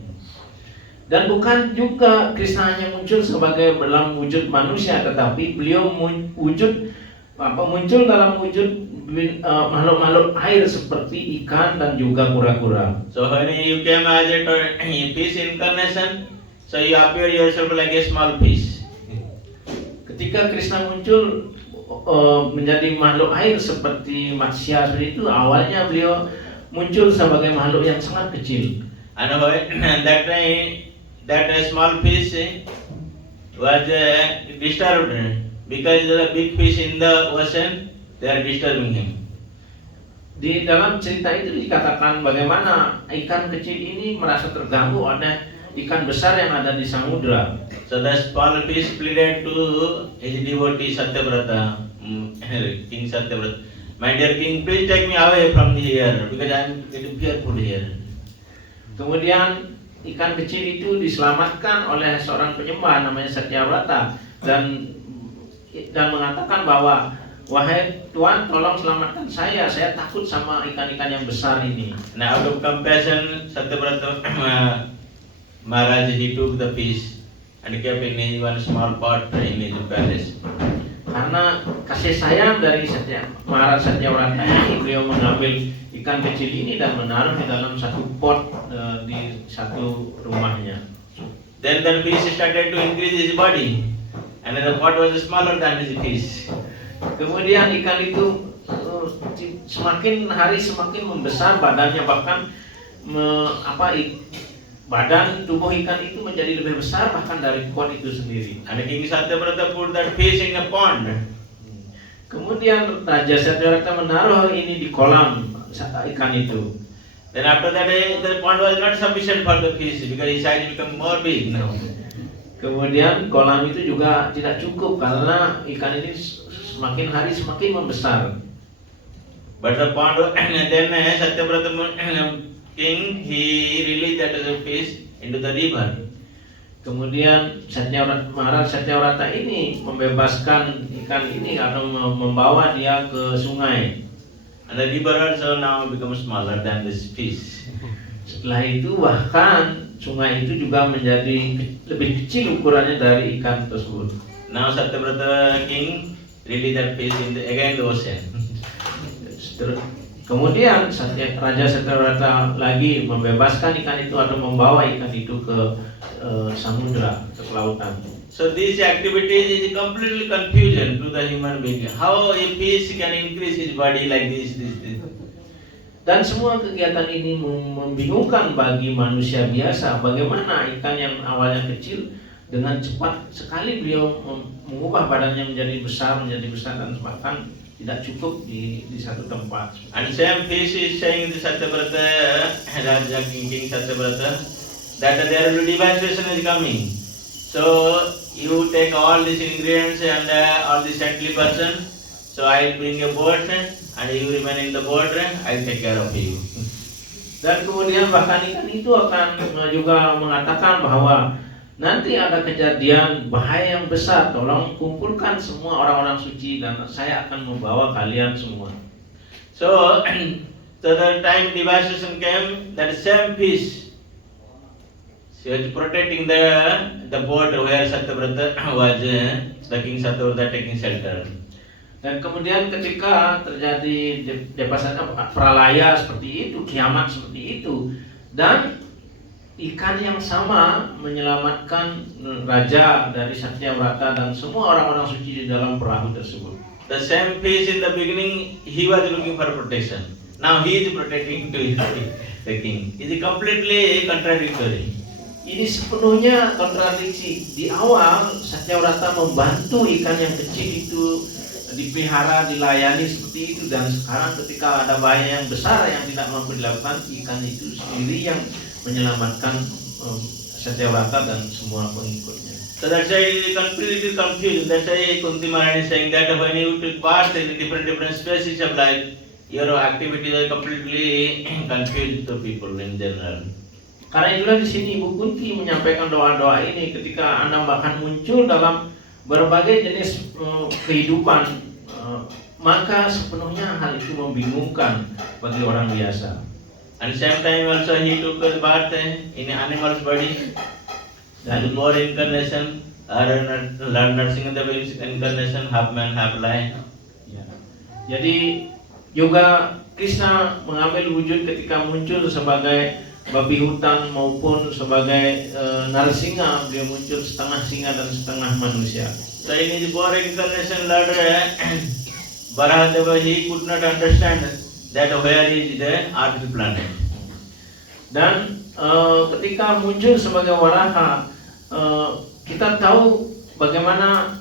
Dan bukan juga Krishna hanya muncul sebagai dalam wujud manusia, tetapi beliau muncul dalam wujud makhluk-makhluk air seperti ikan dan juga kura-kura. So when you came as a fish incarnation, so you appear yourself like a small fish. Ketika Krishna muncul menjadi makhluk air seperti manusia, seperti itu awalnya beliau muncul sebagai makhluk yang sangat kecil. And that small fish was disturbed because the big fish in the ocean, they are disturbing him. Di dalam cerita itu dikatakan bagaimana ikan kecil ini merasa terganggu oleh ikan besar yang ada di samudra. So the small fish pleaded to his devotee Satyavrata, King Satyavrata, my dear king, please take me away from here because I am getting fearful here. Kemudian ikan kecil itu diselamatkan oleh seorang penyembah namanya Satyavrata dan mengatakan bahwa wahai Tuhan, tolong selamatkan saya takut sama ikan-ikan yang besar ini. Now out of compassion Satyavrata Maharaj, he took the fish and kept in one small pot in his palace. Karena kasih sayang dari Maharaj Satyavrata ini, beliau mengambil ikan kecil ini dan menaruh di dalam satu pot di satu rumahnya. Then the fish started to increase his body And then the pot was smaller than the fish. Kemudian ikan itu semakin hari semakin membesar badannya, bahkan badan tubuh ikan itu menjadi lebih besar bahkan dari pot itu sendiri. And King Satyavrata put that fish in a pond. Kemudian Raja Satyavrata menaruh ini di kolam ikan itu. Then after that, the pond was not sufficient for the fish because his size become more big now. Kemudian kolam itu juga tidak cukup karena ikan ini semakin hari semakin membesar. But the pond, and then Satyavrata king, he released that fish into the river. Kemudian Maharaj Satyavrata ini membebaskan ikan ini atau membawa dia ke sungai. And the river also now becomes smaller than this fish. Setelah itu bahkan sungai itu juga menjadi lebih kecil ukurannya dari ikan tersebut. Now Satyavrata king released that fish in again the ocean. Kemudian Raja Satyavrata lagi membebaskan ikan itu atau membawa ikan itu ke samudra, ke lautan. So these activities is completely confusion to the human being. How a fish can increase his body like this. Dan semua kegiatan ini membingungkan bagi manusia biasa. Bagaimana ikan yang awalnya kecil dengan cepat sekali beliau mengubah badannya menjadi besar dan bahkan tidak cukup di satu tempat. And same fish is saying to Satyavrata, Raja King Satyavrata, that there will be devastation is coming. So you take all these ingredients and all the saintly person. So I will bring a boat and you remain in the boat. I will take care of you. Dan kemudian bahkan ikan itu akan juga mengatakan bahwa nanti ada kejadian bahaya yang besar. Tolong kumpulkan semua orang-orang suci dan saya akan membawa kalian semua. So the time devastation came, that same fish, she was protecting the boat where Satyavrata was, the King Satyavrata taking shelter. Dan kemudian ketika terjadi pralaya seperti itu, kiamat seperti itu, dan ikan yang sama menyelamatkan raja dari Satyavrata dan semua orang-orang suci di dalam perahu tersebut. The same fish in the beginning, he was looking for protection. Now he is protecting to the king. It is completely contradictory. Ini sepenuhnya kontradiksi. Di awal Satyavrata membantu ikan yang kecil itu dipelihara, dilayani seperti itu, dan sekarang ketika ada bahaya yang besar yang tidak mampu dilakukan, ikan itu sendiri yang menyelamatkan Satyavrata dan semua pengikutnya. So that's why it is completely confused. That's why Kunti Maharani is saying that when you took part in different species of life, your activities are completely confused to people in general. Karena itulah di sini Ibu Kunti menyampaikan doa-doa ini ketika Anda bahkan muncul dalam berbagai jenis kehidupan, maka sepenuhnya hal itu membingungkan bagi orang biasa. And same time also he took a birth in animal's body. That is more incarnation, nursing the incarnation, half man, half lion. Ya. Jadi juga Krishna mengambil wujud ketika muncul sebagai babi hutan maupun sebagai narsinga. Beliau muncul setengah singa dan setengah manusia. So in his born incarnation, Lord Varahadeva, he could not understand that where is the earth planet. Dan ketika muncul sebagai Waraha, kita tahu bagaimana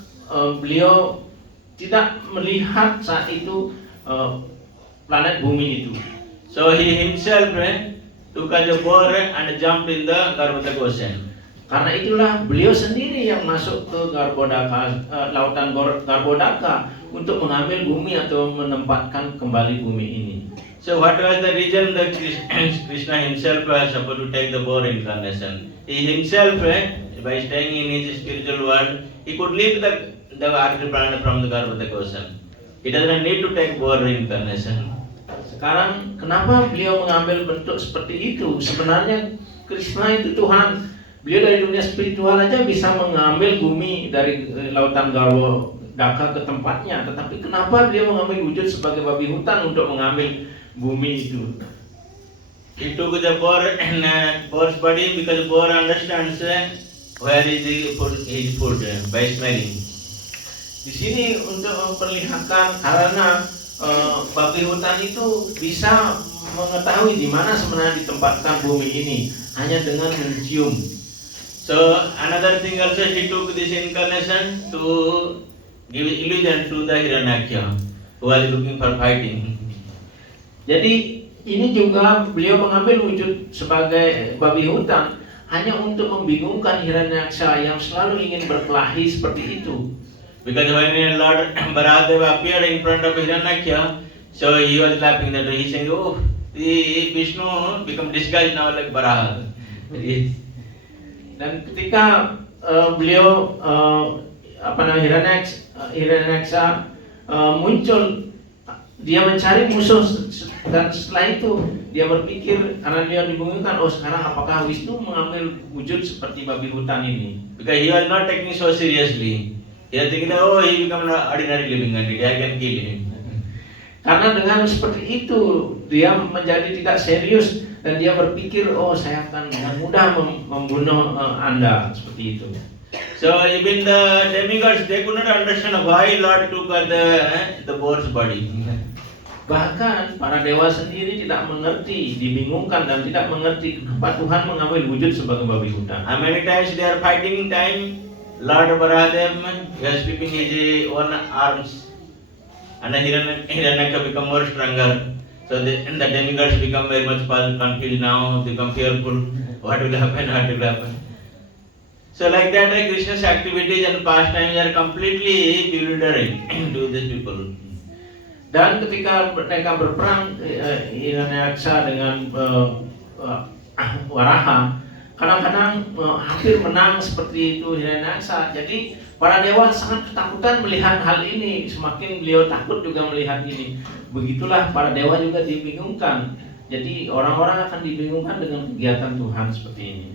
beliau tidak melihat saat itu planet bumi itu. So he himself took a boar and jumped in the Garbhodaka Ocean. Karena itulah beliau sendiri yang masuk ke lautan Garbhodaka untuk mengambil bumi atau menempatkan kembali bumi ini. So what was the reason that Krishna himself was supposed to take the boar incarnation? He himself, by staying in his spiritual world, he could leave the earthly planet from the Garbhodaka Ocean. He doesn't need to take boar incarnation. Sekarang kenapa beliau mengambil bentuk seperti itu? Sebenarnya Krishna itu Tuhan. Beliau dari dunia spiritual aja bisa mengambil bumi dari lautan Garbhodaka ke tempatnya. Tetapi kenapa beliau mengambil wujud sebagai babi hutan untuk mengambil bumi itu? He took the boar and boar's body because boar understands where is his food by smelling. Di sini untuk memperlihatkan karena babi hutan itu bisa mengetahui di mana sebenarnya ditempatkan bumi ini hanya dengan mencium. So another thing also, he took this incarnation to give illusion to the Hiranyaksha who was looking for fighting. Jadi ini juga beliau mengambil wujud sebagai babi hutan hanya untuk membingungkan Hiranyaksha yang selalu ingin berkelahi seperti itu. Because when Lord Baradeva appeared in front of Hiranyaksha, so he was laughing that way. He saying, "Oh, the Vishnu become disguised now like Baraha." Dan ketika beliau Hiranyaksha muncul, dia mencari musuh, dan setelah itu dia berpikir karena dia dibingungkan, oh sekarang apakah Wisnu mengambil wujud seperti babi hutan ini? Because he was not taking so seriously. He was thinking, oh, he become an ordinary living entity, I can kill him. Karena dengan seperti itu dia menjadi tidak serius dan dia berpikir, oh saya akan dengan mudah membunuh Anda, seperti itu. So even the demigods, they could not understand why Lord took the boar's body. Bahkan para dewa sendiri tidak mengerti, dibingungkan dan tidak mengerti kenapa Tuhan mengambil wujud sebagai babi hutan. And many times they are fighting time, Lord Baradev was sweeping his own arms, and the Hiranyaksha become more stronger. So the demigods become very much confused now, become fearful. What will happen? What will happen? So like that, Krishna's activities and pastimes are completely bewildering to these people. Dan ketika mereka berperang Hiranyaksha dengan Waraha, kadang-kadang hampir menang seperti itu Hiranyaksha. Jadi para dewa sangat ketakutan melihat hal ini. Semakin beliau takut juga melihat ini. Begitulah para dewa juga dibingungkan. Jadi orang-orang akan dibingungkan dengan kegiatan Tuhan seperti ini.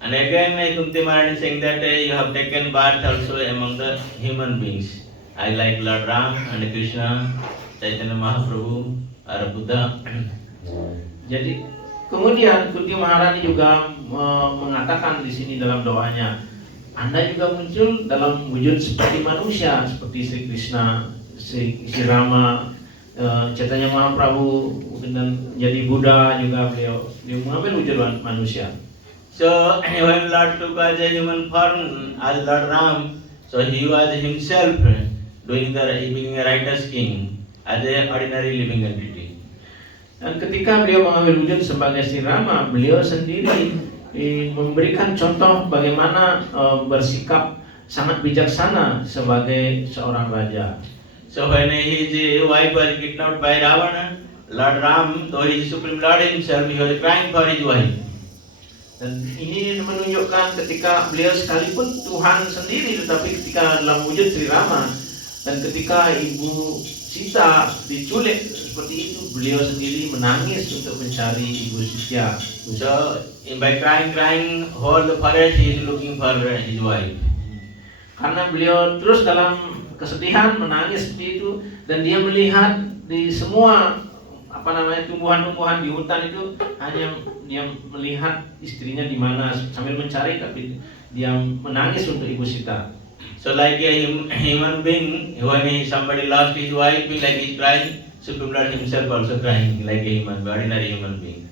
And again, Kunti Maharani saying that you have taken birth also among the human beings. I like Lord Ram and Krishna, Chaitanya Mahaprabhu, or Buddha. Jadi kemudian Kunti Maharani juga mengatakan di sini dalam doanya, Anda juga muncul dalam wujud seperti manusia, seperti Sri Krishna, Sri Rama, Chaitanya Mahaprabhu, dan jadi Buddha juga beliau mengambil wujud manusia. So when Lord took as a human form as Lord Ram, so he was himself being a righteous king as an ordinary living entity. Dan ketika beliau mengambil wujud sebagai Sri Rama, beliau sendiri memberikan contoh bagaimana bersikap sangat bijaksana sebagai seorang raja. So when his wife was kidnapped by Ravana, Lord Ram, though he is Supreme Lord himself, he was crying for his wife. Dan ini menunjukkan ketika beliau sekalipun Tuhan sendiri, tetapi ketika dalam wujud Sri Rama dan ketika Ibu Sita diculik seperti itu, beliau sendiri menangis untuk mencari Ibu Sita. So by crying, whole the forest he is looking for his wife. Karena beliau terus dalam kesedihan menangis seperti itu, dan dia melihat di semua tumbuhan-tumbuhan di hutan itu hanya dia melihat istrinya di mana sambil mencari, tapi dia menangis untuk Ibu Sita. So like a human being, when somebody lost his wife, like he's crying, Supreme Lord himself also crying like a ordinary human being.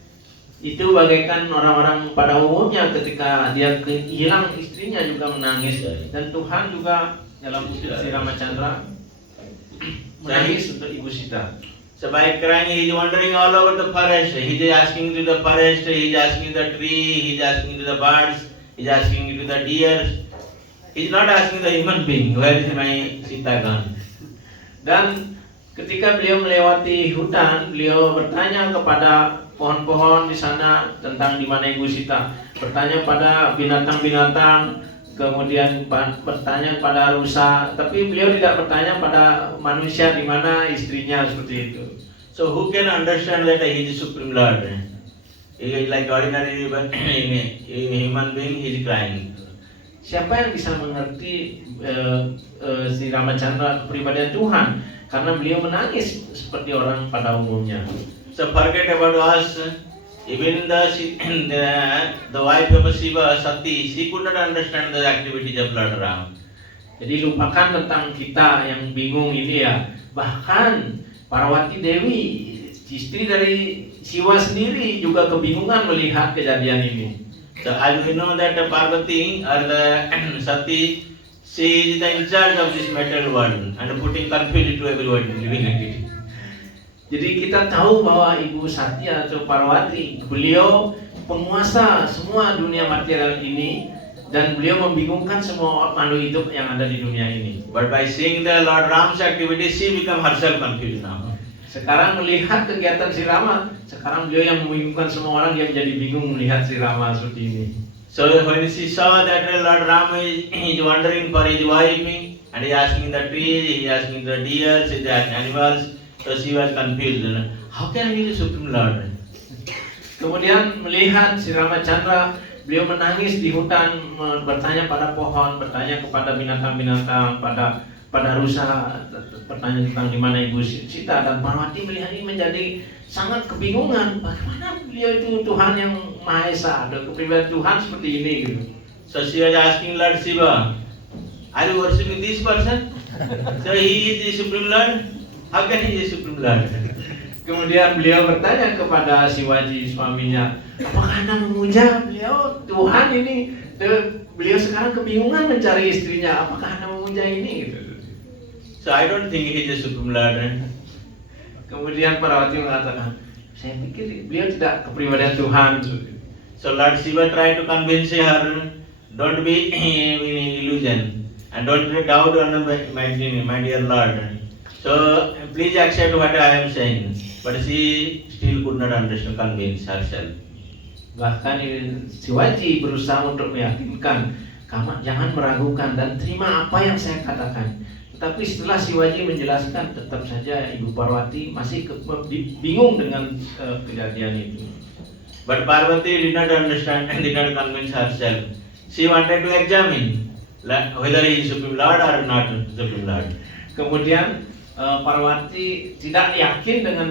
Itu bagaikan orang-orang pada umumnya ketika dia hilang istrinya juga menangis, dan Tuhan juga dalam wujud Sri Ramachandra menangis untuk Ibu Sita. So by crying, he is wandering all over the forest. He is asking to the forest, he is asking the tree, he is asking to the birds, he is asking to the deer. He is not asking the human being, where is my Sita gone? Dan ketika beliau melewati hutan, beliau bertanya kepada pohon-pohon di sana tentang di mana Ibu Sita. Bertanya pada binatang-binatang, kemudian bertanya pada rusa, tapi beliau tidak bertanya pada manusia di mana istrinya, seperti itu. So who can understand that he is Supreme Lord? He is like ordinary human being, he is crying. Siapa yang bisa mengerti Sri Ramachandra kepribadian Tuhan? Karena beliau menangis seperti orang pada umumnya. So forget about us. Even the wife of Shiva, Sati, she could not understand the activities of Lord Ram. Jadi lupakan tentang kita yang bingung ini ya. Bahkan Parwati Dewi, istri dari Siwa sendiri juga kebingungan melihat kejadian ini. So as we know that Parvati or the Sati, she is the in charge of this material world and putting confusion to everyone living entity. Jadi kita tahu bahwa Ibu Sati atau Parwati, beliau penguasa semua dunia material ini dan beliau membingungkan semua makhluk hidup yang ada di dunia ini. But by seeing the Lord Ram's activities, she become herself confused now. Sekarang melihat kegiatan si Rama, sekarang beliau yang membingungkan semua orang, dia menjadi bingung melihat si Rama seperti ini. So when she saw that Lord Rama is wandering for his wife and he asking the trees, he asking the deers, the animals, so she was confused. How can he be the Supreme Lord? Kemudian melihat si Ramachandra, beliau menangis di hutan, bertanya pada pohon, bertanya kepada binatang-binatang, pada rusa, bertanya tentang di mana Ibu Sita, dan Parwati melihat ini menjadi sangat kebingungan. Bagaimana beliau itu Tuhan yang Maha Esa, ada kepribadian Tuhan seperti ini gitu. So she was asking Lord Shiva, are you worshipping this person? So he is the Supreme Lord? How can he be the Supreme Lord? Kemudian beliau bertanya kepada Shivaji suaminya, apakah Anda memuja beliau Tuhan ini? Beliau sekarang kebingungan mencari istrinya, apakah Anda memuja ini? Gitu. So I don't think he is the Supreme Lord. Kemudian Parwati mengatakan, saya pikir beliau tidak kepribadian Tuhan. So Lord Shiva tried to convince her, don't be in illusion and don't doubt on my dear Lord. So please accept what I am saying. But she still could not understand, convince herself. Bahkan Shivaji berusaha untuk meyakinkan, kamu jangan meragukan dan terima apa yang saya katakan. Tetapi setelah Shivaji menjelaskan, tetap saja Ibu Parwati masih bingung dengan kejadian itu. But Parvati did not understand and did not convince herself. She wanted to examine whether he is Supreme Lord or not Supreme Lord. Kemudian Parwati tidak yakin dengan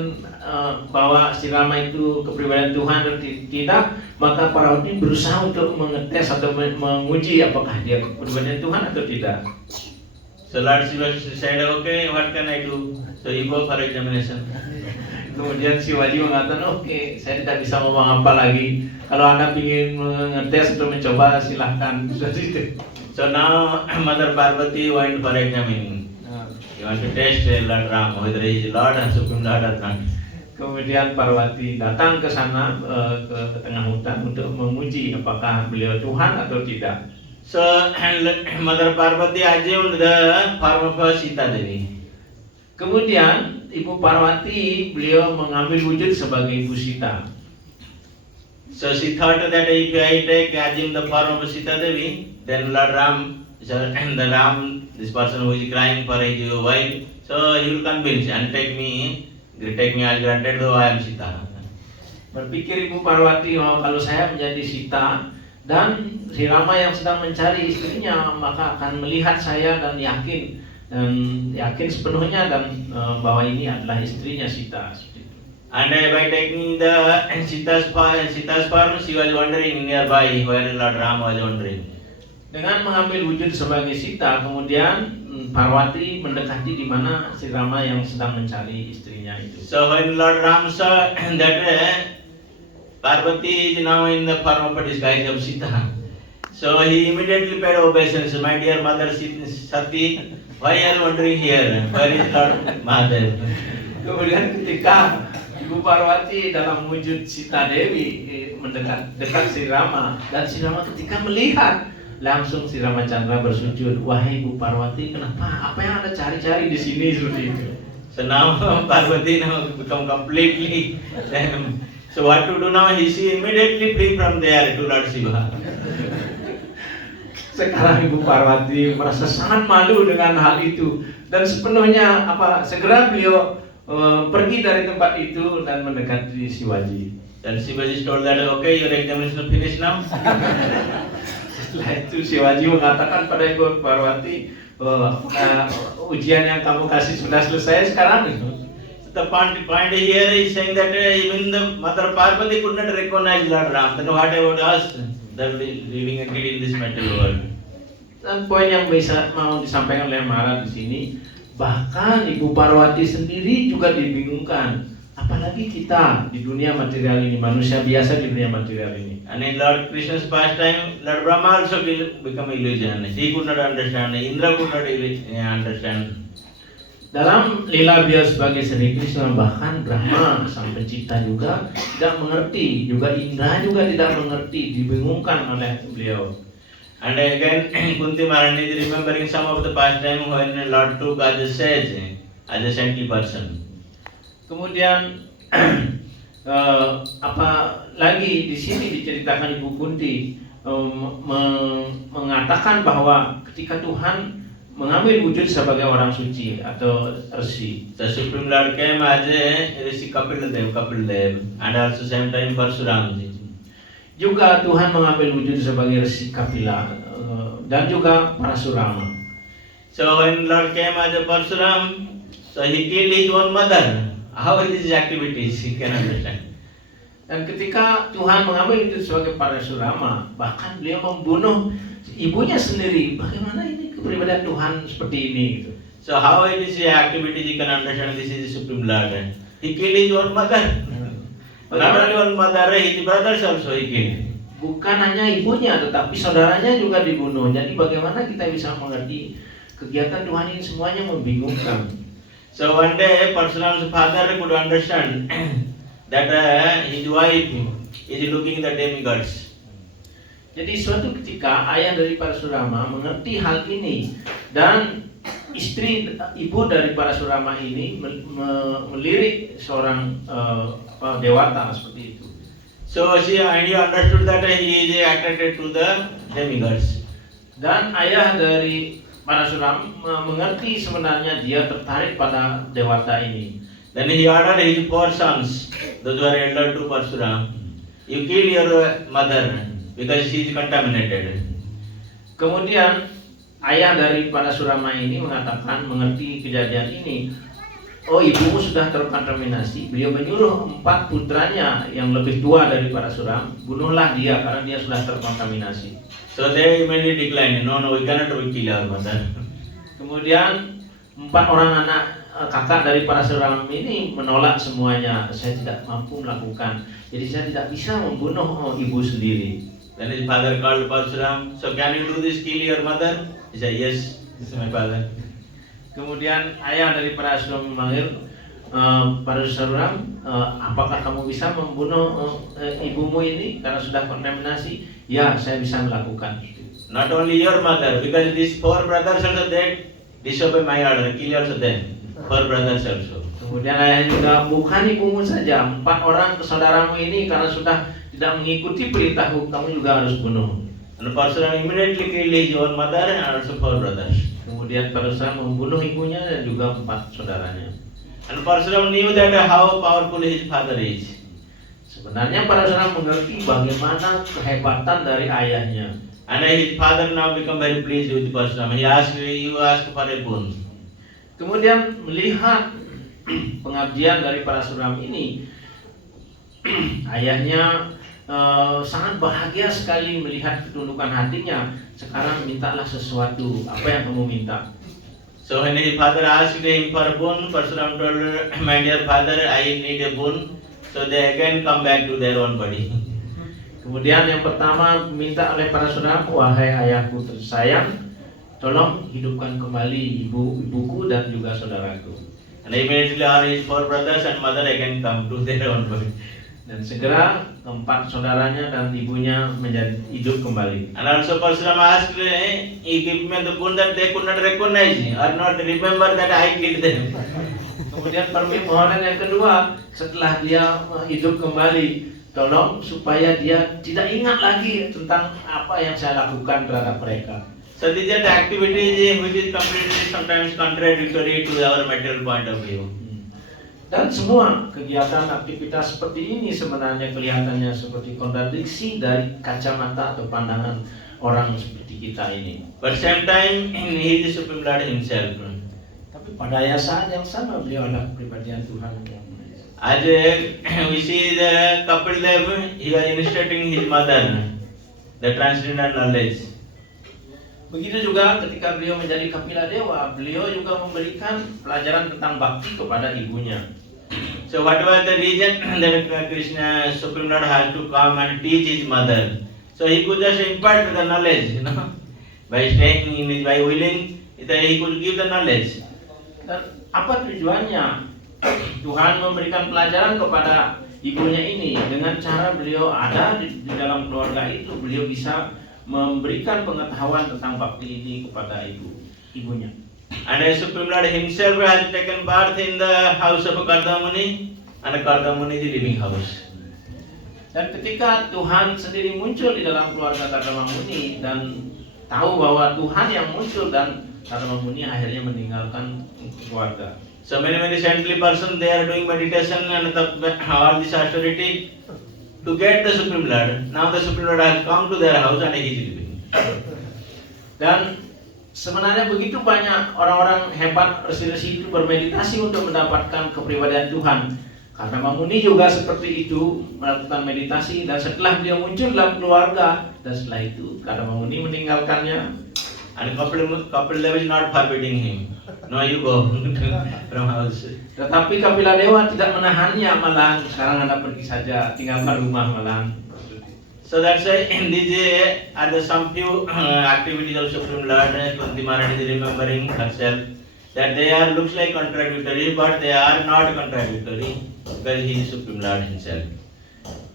bahwa si Rama itu kepribadian Tuhan atau tidak, maka Parwati berusaha untuk mengetes atau menguji apakah dia kepribadian Tuhan atau tidak. So Lord Shiva said, okay, what can I do? So you go for examination. Kemudian Shivaji mengatakan, oke, saya tidak bisa ngomong apa lagi. Kalau Anda ingin mengetes atau mencoba, silahkan. So now Mother Parvati went for examining. You want to test Lord Ram, whether he is Lord and Supreme Lord or not. Kemudian Parwati datang ke sana ke tengah hutan untuk menguji apakah beliau Tuhan atau tidak. So Mother Parvati assumed the form of Sita Devi. Kemudian Ibu Parwati beliau mengambil wujud sebagai Ibu Sita. So she thought that if I assume the form of Sita Devi, then Lord Ram, and the Ram, this person who is crying for his wife, so he will convince and take me as granted though I am Sita. Berpikir Ibu Parwati, oh, kalau saya menjadi Sita dan si Rama yang sedang mencari istrinya, maka akan melihat saya dan yakin sepenuhnya dan bahwa ini adalah istrinya Sita. And by taking the Sita's form, she was wandering nearby where Lord Ram was wandering. Dengan mengambil wujud sebagai Sita, kemudian Parwati mendekati di mana si Rama yang sedang mencari istrinya itu. So when Lord Ram saw that Parvati is now in the form of a disguise of Sita, so he immediately paid obeisance. My dear mother Sati, why are you wandering here? Where is Lord Mahadev? Kemudian ketika Ibu Parwati dalam wujud Sita Dewi dekat si Rama, dan si Rama ketika melihat, langsung si Ramachandra bersujud, wahai Ibu Parwati, kenapa? Apa yang Anda cari-cari di sini seperti itu? So now Parvati become completely. So what to do now? She immediately flee from there to Lord Shiva. Sekarang Ibu Parwati merasa sangat malu dengan hal itu dan sepenuhnya segera beliau pergi dari tempat itu dan mendekati Shivaji. Then Shivaji told that, okay, your examination finished now. Setelah itu Shivaji mengatakan pada Ibu Parwati, ujian yang kamu kasih sudah selesai sekarang. The point here is saying that even the Mother Parvati could not recognize Lord Ram. Then what about us, the living entity in this material world? Dan poin yang bisa mau disampaikan oleh Maharaj di sini, bahkan Ibu Parwati sendiri juga dibingungkan. Apalagi kita di dunia material ini, manusia biasa di dunia material ini. And in Lord Krishna's pastime, Lord Brahma also become illusion. He could not understand, Indra could not understand. Dalam lila beliau sebagai Sri Krishna, bahkan Brahma sang pencipta juga tidak mengerti, juga Indra juga tidak mengerti, dibingungkan oleh beliau. And again, Kunti Maharani is remembering some of the pastime when Lord took as a sage, as a saintly person. Kemudian apa lagi di sini diceritakan Ibu Kunti mengatakan bahwa ketika Tuhan mengambil wujud sebagai orang suci atau resi. The Supreme Lord came as a Rishi Kapil Dev, and also same time Parsuramji. Juga Tuhan mengambil wujud sebagai Resi Kapila dan juga Parasurama. So when Lord came as a Parsuram, so he killed his own mother. How is his activities? He can understand. Dan ketika Tuhan mengambil wujud sebagai Parasurama, bahkan beliau membunuh ibunya sendiri. Bagaimana ini kepribadian Tuhan seperti ini? Gitu. So how it is his activities? You can understand. This is the Supreme Lord. He killed his own mother. Not only one mother, his brothers also he killed. Bukan hanya ibunya, tetapi saudaranya juga dibunuh. Jadi bagaimana kita bisa mengerti kegiatan Tuhan ini semuanya membingungkan. So one day Parsuram's father could understand that his wife is looking the demigods. Jadi suatu ketika ayah dari Parasurama mengerti hal ini dan ibu dari Parasurama ini melirik seorang dewata seperti itu. So he understood that he is attracted to the demigods. Dan ayah dari Parasuram mengerti sebenarnya dia tertarik pada dewata ini. Then he ordered his 4 sons, those who are elder to Parsuram, you kill your mother because she is contaminated. Kemudian ayah dari Parasurama ini mengatakan mengerti kejadian ini. Oh, ibumu sudah terkontaminasi. Beliau menyuruh 4 putranya yang lebih tua dari Parasuram, bunuhlah dia karena dia sudah terkontaminasi. So they immediately declined. No, we cannot kill our mother. Kemudian 4 orang anak kakak dari Parasuram ini menolak semuanya. Saya tidak mampu melakukan. Jadi saya tidak bisa membunuh ibu sendiri. Then his father called Parsuram. So can you do this? Kill your mother? He said, yes, this is my father. Kemudian ayah dari Parasuram memanggil Parasuram, apakah kamu bisa membunuh ibumu ini karena sudah kontaminasi? Ya, saya bisa melakukan itu. Not only your mother, because these 4 brothers also dead, disobey my order, kill also them. 4 brothers also. Kemudian ayah juga, bukan ibumu saja, 4 orang saudaramu ini karena sudah tidak mengikuti perintahku, kamu juga harus bunuh. And Parsuram immediately killed his own mother and also 4 brothers. Kemudian Parasuram membunuh ibunya dan juga 4 saudaranya. And Parsuram knew that how powerful his father is. Sebenarnya Parasuram mengerti bagaimana kehebatan dari ayahnya. And his father now become very pleased with Parsuram. He asked, you ask for a boon. Kemudian melihat pengabdian dari Parasuram ini, ayahnya sangat bahagia sekali melihat ketundukan hatinya. Sekarang mintalah sesuatu, apa yang kamu minta? So when his father asked him for a boon, Parsuram told, my dear father, I need a boon. So they again come back to their own body. Kemudian yang pertama minta oleh Parasuram, wahai ayahku tersayang, tolong hidupkan kembali ibuku dan juga saudaraku. And immediately all his 4 brothers and mother again come to their own body. Dan segera 4 saudaranya dan ibunya menjadi hidup kembali. And also Parsuram asked, he gave me the boon that they could not recognize or not remember that I killed them. Kemudian permohonan yang kedua, setelah dia hidup kembali, tolong supaya dia tidak ingat lagi tentang apa yang saya lakukan terhadap mereka. So these are the activities which is completely sometimes contradictory to our material point of view. Dan semua kegiatan aktivitas seperti ini sebenarnya kelihatannya seperti kontradiksi dari kacamata atau pandangan orang seperti kita ini. But same time, he is the Supreme Lord himself. Tapi pada saat yang sama beliau adalah kepribadian Tuhan yang Maha Esa. As we see the Kapil Dev, he was instructing his mother, the transcendental knowledge. Begitu juga ketika beliau menjadi Kapila Dewa, beliau juga memberikan pelajaran tentang bakti kepada ibunya. So what was the reason that Krishna, Supreme Lord, had to come and teach his mother? So he could just impart the knowledge, by staying in by willing, that he could give the knowledge. Dan apa tujuannya? Tuhan memberikan pelajaran kepada ibunya ini dengan cara beliau ada di dalam keluarga itu, beliau bisa memberikan pengetahuan tentang bakti ini kepada ibunya. And as Supreme Lord himself has taken birth in the house of Kardamuni, and Kardamuni is a living house. Dan ketika Tuhan sendiri muncul di dalam keluarga Kardamuni dan tahu bahwa Tuhan yang muncul, dan Kardamuni akhirnya meninggalkan keluarga. So many saintly persons, they are doing meditation and all this austerity to get the Supreme Lord. Now the Supreme Lord has come to their house and he is living. Dan sebenarnya begitu banyak orang-orang hebat resi-resi itu bermeditasi untuk mendapatkan kepribadian Tuhan. Karena Mamuni juga seperti itu melakukan meditasi, dan setelah beliau muncul dalam keluarga, dan setelah itu karena Mamuni meninggalkannya. And Kapila Dewa is not forbidding him. No, you go from house. Tetapi Kapila Dewa tidak menahannya, malah sekarang Anda pergi saja, tinggalkan rumah malah. So that's why in this are the some few activities of Supreme Lord. Kunti Maharani is remembering herself that they are looks like contradictory, but they are not contradictory because he is Supreme Lord himself.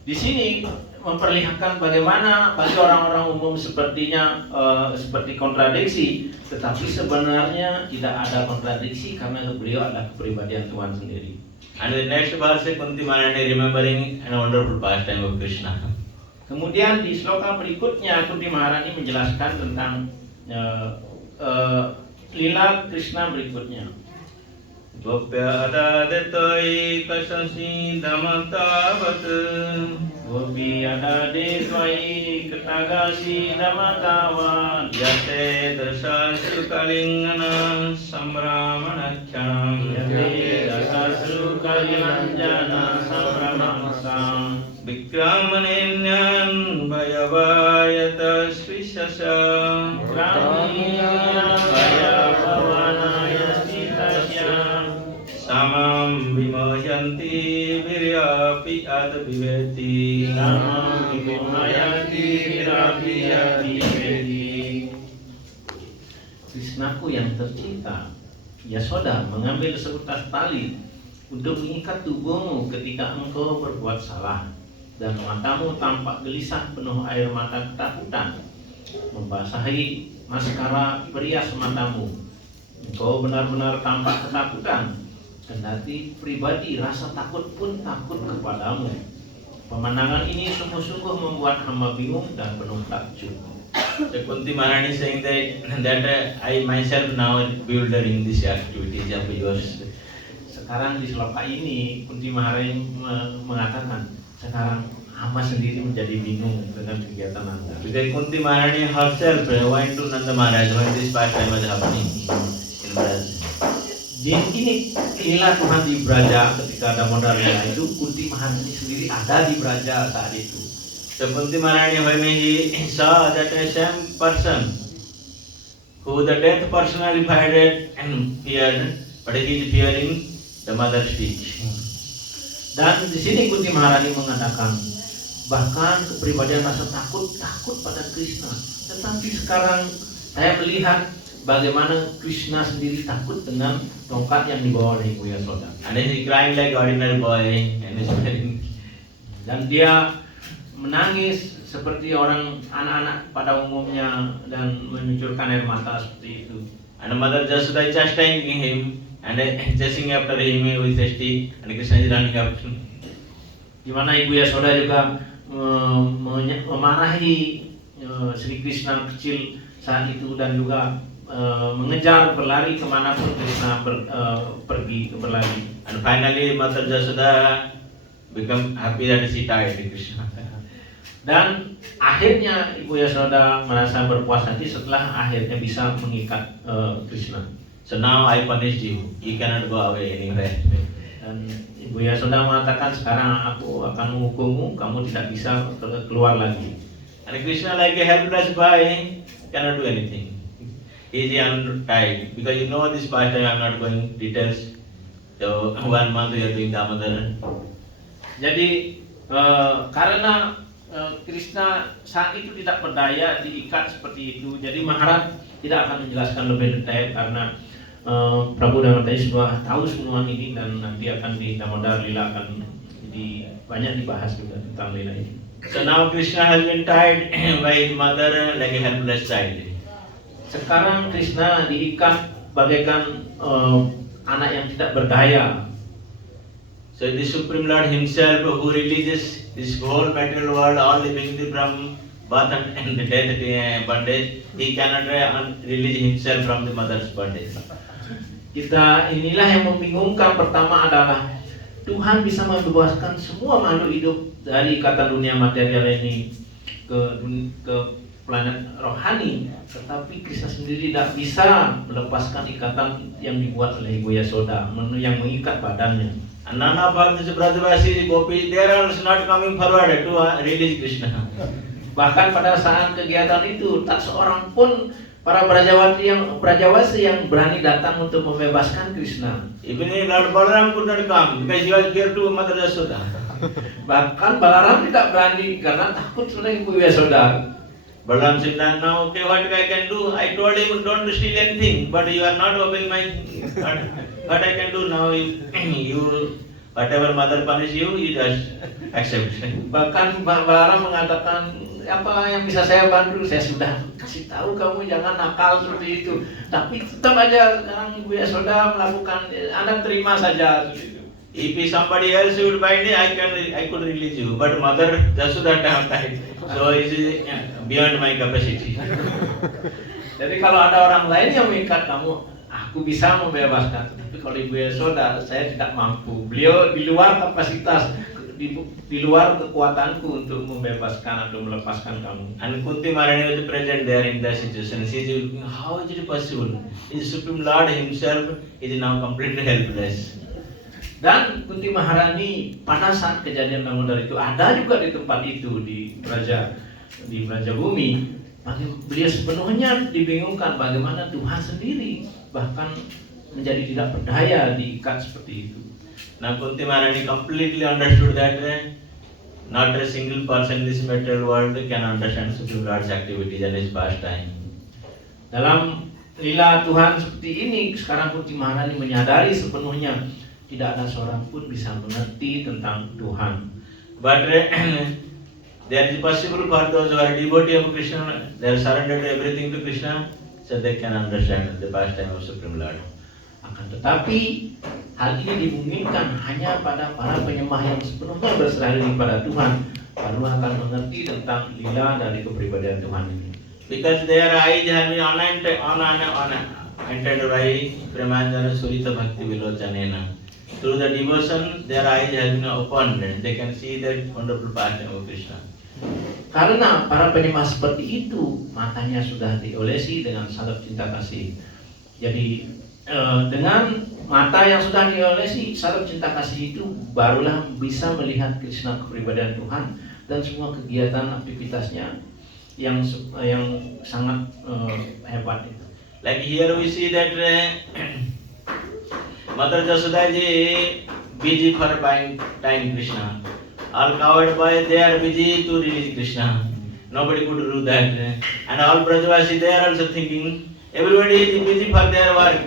Di sini memperlihatkan bagaimana bagi orang-orang umum sepertinya seperti kontradiksi, tetapi sebenarnya tidak ada kontradiksi karena beliau adalah kepribadian Tuhan sendiri. And the next verse, Kunti Maharani remembering a wonderful pastime of Krishna. Kemudian di sloka berikutnya Kunti Maharani menjelaskan tentang lila Krishna berikutnya. Gopya adadetoi kasasi damatavat. Gopi ada deswai ketagasi damatawa Yate dasasu kalingana sambramanaccham. yate dasasru kalimanjana sambramansam Vikramanenyan bayavayata svisasa. Kramiya baya pavanaya sitasya Samam vimoyanti viryapi adviveti. Samam vimayati virapiyati vedi. Krishnaku yang tercinta, Yasoda mengambil seutas tali untuk mengikat tubuhmu ketika engkau berbuat salah, dan matamu tampak gelisah penuh air mata ketakutan, membasahi maskara perias matamu. Engkau benar-benar tampak ketakutan, kendati pribadi rasa takut pun takut kepadamu. Pemandangan ini sungguh-sungguh membuat hamba bingung dan penuh takjub. The Kunti Maharani saying that I myself now bewildering this activities of yours. Sekarang di sloka ini Kunti Maharani mengatakan, sekarang hamba sendiri menjadi bingung dengan kegiatan Anda. Because Kunti Maharani herself went to Nanda Maharaj when this pastime was happening in Braj. Ini inilah Tuhan di Braja ketika Damodar Lila itu, Kunti Maharani sendiri ada di Braja saat itu. So Kunti Maharani when he saw that a same person who the death personified and feared, but he is fearing the mother speech. Dan di sini Kunti Maharani mengatakan, bahkan kepribadian rasa takut pada Krishna. Tetapi sekarang saya melihat bagaimana Krishna sendiri takut dengan tongkat yang dibawa oleh Ibu Yasoda. And he is crying like ordinary boy and is wearing. Dan dia menangis seperti orang anak-anak pada umumnya dan menyucurkan air mata seperti itu. And the mother Jasoda is chastising him and chasing after him with a stick, and Krishna is running after him. Di mana Ibu Yasoda juga memarahi Sri Krishna kecil saat itu, dan juga mengejar berlari kemanapun Krishna pergi berlari. And finally Mother Jasoda become happy that she tied Krishna. Dan akhirnya Ibu Yasoda merasa berpuas hati setelah akhirnya bisa mengikat Krishna. So now I punished you. You cannot go away anywhere. Dan Ibu Yasoda mengatakan, sekarang aku akan menghukummu, kamu tidak bisa keluar lagi. And Krishna, like a helpless boy, cannot do anything. Is he untied? Because you know this past time I'm not going details. So 1 month we are doing Damodar. Jadi karena Krishna saat itu tidak berdaya diikat seperti itu, jadi Maharaj tidak akan menjelaskan lebih detail karena Prabu Damataya sudah tahu semua ini dan nanti akan di Damodar Lila akan banyak dibahas juga tentang Lila ini. So now Krishna has been tied by his mother like a helpless child. Sekarang Krishna diikat bagaikan anak yang tidak berdaya. So the Supreme Lord himself who releases this whole material world, all living from birth and the death bondage, he cannot release himself from the mother's bondage. Kita inilah yang membingungkan. Pertama adalah Tuhan bisa membebaskan semua makhluk hidup dari ikatan dunia material ini ke planet rohani, tetapi Krishna sendiri tidak bisa melepaskan ikatan yang dibuat oleh Ibu Yasoda yang mengikat badannya. And none of these Brajavasi gopis, they are also not coming forward to release Krishna. Bahkan pada saat kegiatan itu tak seorang pun para Brajawasi yang berani datang untuk membebaskan Krishna. Even Lord Balaram could not come because he was here to Mother Yasoda. Bahkan Balaram tidak berani karena takut sudah Ibu Yasoda. Balaram said, now okay, what I can do? I told him don't steal anything, but you are not obeying my. What I can do now? You whatever mother punish you, you just accept. Bahkan Balaram mengatakan, apa yang bisa saya bantu? Saya sudah kasih tahu kamu jangan nakal seperti itu. Tapi tetap aja sekarang Ibu Yasoda melakukan, Anda terima saja. If somebody else would bind me, I could release you. But Mother Yasoda can't bind. So it is beyond my capacity. Jadi kalau ada orang lain yang mengikat kamu, aku bisa membebaskan. Tapi kalau Ibu Yasoda, saya tidak mampu. Beliau di luar kapasitas, di luar kekuatanku untuk membebaskan atau melepaskan kamu. And Kunti Maharani was present there in that situation. She is looking, how is it possible? The Supreme Lord himself is now completely helpless. Dan Kunti Maharani pada saat kejadian Damodar itu ada juga di tempat itu di Braja Bumi. Beliau sepenuhnya dibingungkan bagaimana Tuhan sendiri bahkan menjadi tidak berdaya diikat seperti itu. Now Kunti Maharani completely understood that not a single person in this material world can understand Supreme Lord's activities and his pastime. Dalam lila Tuhan seperti ini, sekarang Kunti Maharani menyadari sepenuhnya tidak ada seorang pun bisa mengerti tentang Tuhan. But there is possible for those who are devotee of Krishna, they are surrendered everything to Krishna, so they can understand the pastime of Supreme Lord. Akan tetapi hal ini dimungkinkan hanya pada para penyembah yang sepenuhnya berserah diri pada Tuhan, baru akan mengerti tentang lila dari kepribadian Tuhan ini. Because their eyes have been anointed by Premanjana Surita Bhakti Vilochanena. Through the devotion, their eyes have been opened and they can see the wonderful pastime of Krishna. Karena para penyembah seperti itu, matanya sudah diolesi dengan salep cinta kasih. Jadi dengan mata yang sudah diolesi salep cinta kasih itu, barulah bisa melihat Krishna kepribadian Tuhan dan semua kegiatan aktivitasnya yang sangat hebat itu. Like here we see that Mother Yasoda ji busy for buying time Krishna. All cowherd boys, they are busy to release Krishna. Nobody could do that. And all Brajavasi, they are also thinking, everybody is busy for their work.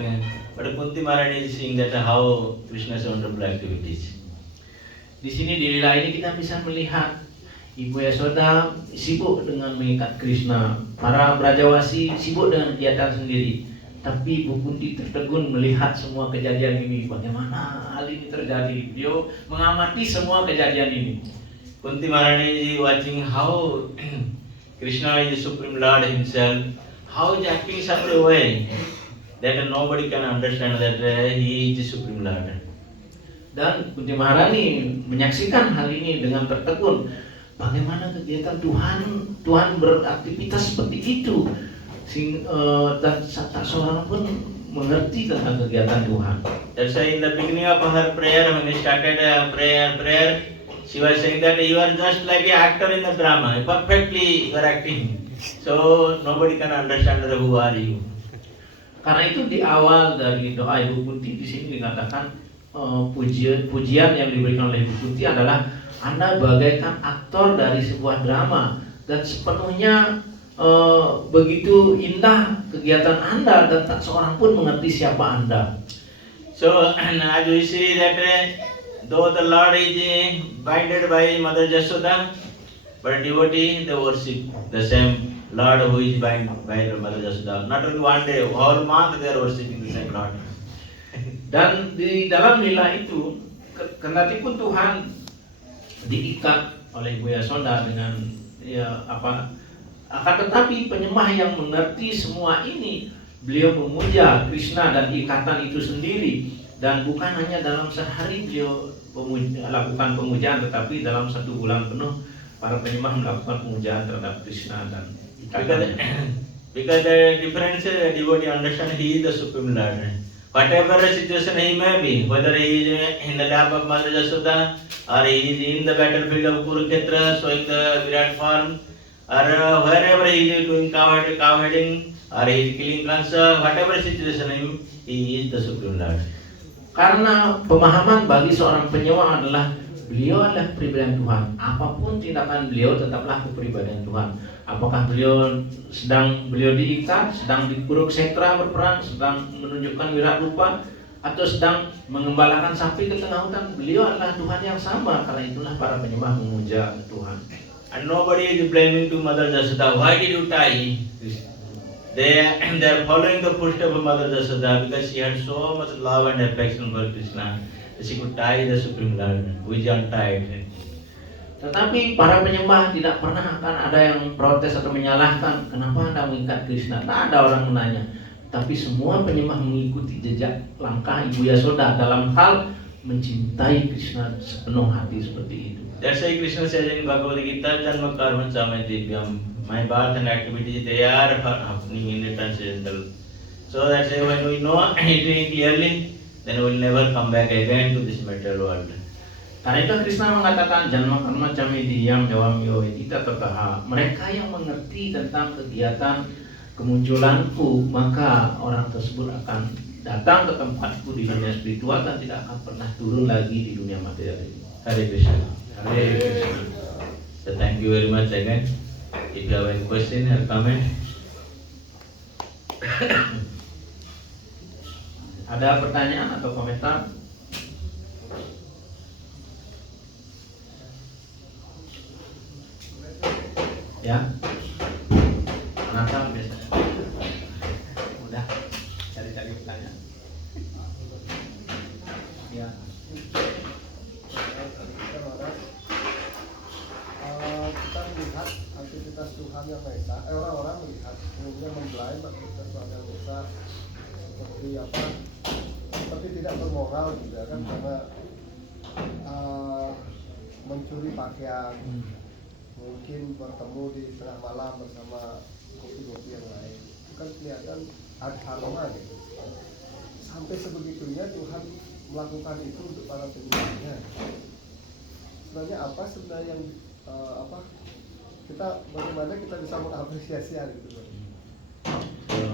But Kunti Maharani is seeing that how Krishna's wonderful activities. Di sini di lila ini kita bisa melihat Ibu Yasoda sibuk dengan mengikat Krishna, para Brajawasi sibuk dengan kegiatan sendiri. Tapi Ibu Kunti tertegun melihat semua kejadian ini. Bagaimana hal ini terjadi? Beliau mengamati semua kejadian ini. Kunti Maharani is watching how Krishna is the Supreme Lord himself, how he is acting such a way that nobody can understand that he is the Supreme Lord. Dan Kunti Maharani menyaksikan hal ini dengan tertegun. Bagaimana kegiatan Tuhan beraktivitas seperti itu, dan tak seorang pun mengerti tentang kegiatan Tuhan. That's why in the beginning of her prayer, when she started prayer, she was saying that you are just like an actor in the drama, perfectly you are acting. So nobody can understand who are you. Karena itu di awal dari doa Ibu Putih di sini dikatakan pujian yang diberikan oleh Ibu Putih adalah Anda bagaikan aktor dari sebuah drama dan sepenuhnya begitu indah kegiatan Anda dan tak seorang pun mengerti siapa Anda. So, as we see that though the Lord is binded by Mother Jashoda, but devotee they worship the same Lord who is bound by the Mother Jashoda. Not only one day, whole month they are worshiping the same Lord. Dan di dalam lila itu, kendatipun Tuhan diikat oleh Ibu Yashoda dengan akan tetapi penyembah yang mengerti semua ini, beliau memuja Krishna dan ikatan itu sendiri, dan bukan hanya dalam sehari beliau lakukan pemujaan, tetapi dalam 1 bulan penuh para penyembah melakukan pemujaan terhadap Krishna dan ikatan. Because the difference devotee understand he is the Supreme Lord. Whatever situation he may be, whether he is in the lap of Mother Jashoda, or he is in the battlefield of Kurukshetra showing the Virat form, or wherever he is doing cow heading, or he is killing Kansa, whatever situation he is the Supreme Lord. Karena pemahaman bagi seorang penyembah adalah beliau adalah kepribadian Tuhan. Apapun tindakan beliau tetaplah kepribadian Tuhan. Apakah beliau diikat, sedang di Kurukshetra berperang, sedang menunjukkan wirat rupa, atau sedang mengembalakan sapi ke tengah hutan, beliau adalah Tuhan yang sama. Karena itulah para penyembah memuja Tuhan. And nobody is blaming to Mother Jashoda. Why did you tie? They are following the footsteps of Mother Jashoda because she had so much love and affection for Krishna. She could tie the Supreme Lord, which untied. Tetapi para penyembah tidak pernah akan ada yang protes atau menyalahkan kenapa Anda mengikat Krishna. Tak ada orang menanya. Tapi semua penyembah mengikuti jejak langkah Ibu Yashoda dalam hal mencintai Krishna sepenuh hati seperti itu. That's why Krishna says in Bhagavad Gita, Janma Karma Chame Divyam. My birth and activities, they are happening in the transcendental. So that's why when we know it clearly, then we will never come back again to this material world. Karena itu Krishna mengatakan Janma Karma Chame Divyam Jawam Yoedita Tataha. Mereka yang mengerti tentang kegiatan kemunculanku, maka orang tersebut akan datang ke tempatku di dunia spiritual dan tidak akan pernah turun lagi di dunia materi. Hare Krishna. Hare Krishna. So thank you very much again. If you have any question or comment. Ada pertanyaan atau komentar? Ya, kenapa biasanya? Udah, cari-cari pertanyaan. Ya. Kita melihat aktivitas Tuhan yang Maha Esa, orang-orang melihat umumnya mempelai aktivitas Tuhan yang Maha Esa seperti tidak bermoral juga kan, karena mencuri pakaian, mungkin bertemu di tengah malam bersama kopi-kopi yang lain, itu kan kelihatan adharma gitu. Sampai sebegitunya Tuhan melakukan itu untuk para penyembahnya. Sebenarnya apa yang bagaimana kita bisa mengapresiasi hal itu? So,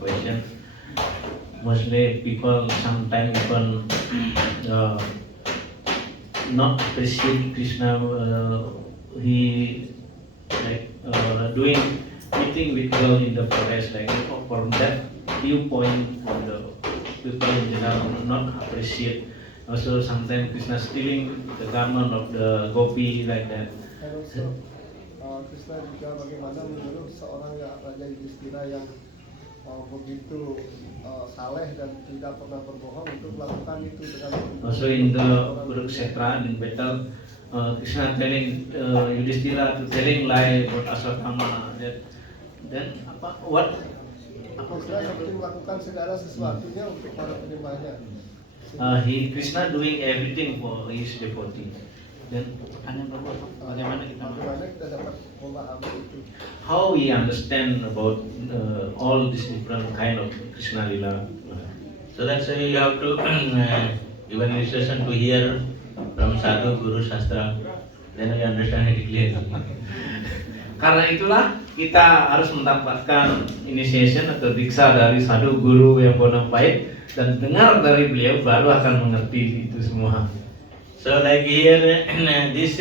question. Mostly people sometimes even not appreciate Krishna. He like doing meeting with girl in the forest, like from that viewpoint, the people in general not appreciate. Also sometimes Krishna stealing the garment of the gopi like that. And also Krishna juga bagaimana menyuruh seorang Raja Yudhishthira yang begitu saleh dan tidak pernah berbohong untuk melakukan itu dengan. Also in the Kurukshetra in battle, Krishna telling Yudhishthira to telling lie about Ashwatthama. Then Krishna seperti melakukan segala sesuatunya untuk para penyembahnya. Krishna doing everything for his devotee. Dan pertanyaan bagaimana kita dapat memahami itu? How we understand about all these different kind of Krishna Lila. So that's why you have to give an illustration to hear from Sadhu, Guru, Shastra. Then you understand it clearly. Karena itulah kita harus mendapatkan initiation atau diksa dari sadhu guru yang bona fide dan dengar dari beliau baru akan mengerti itu semua. So like here, this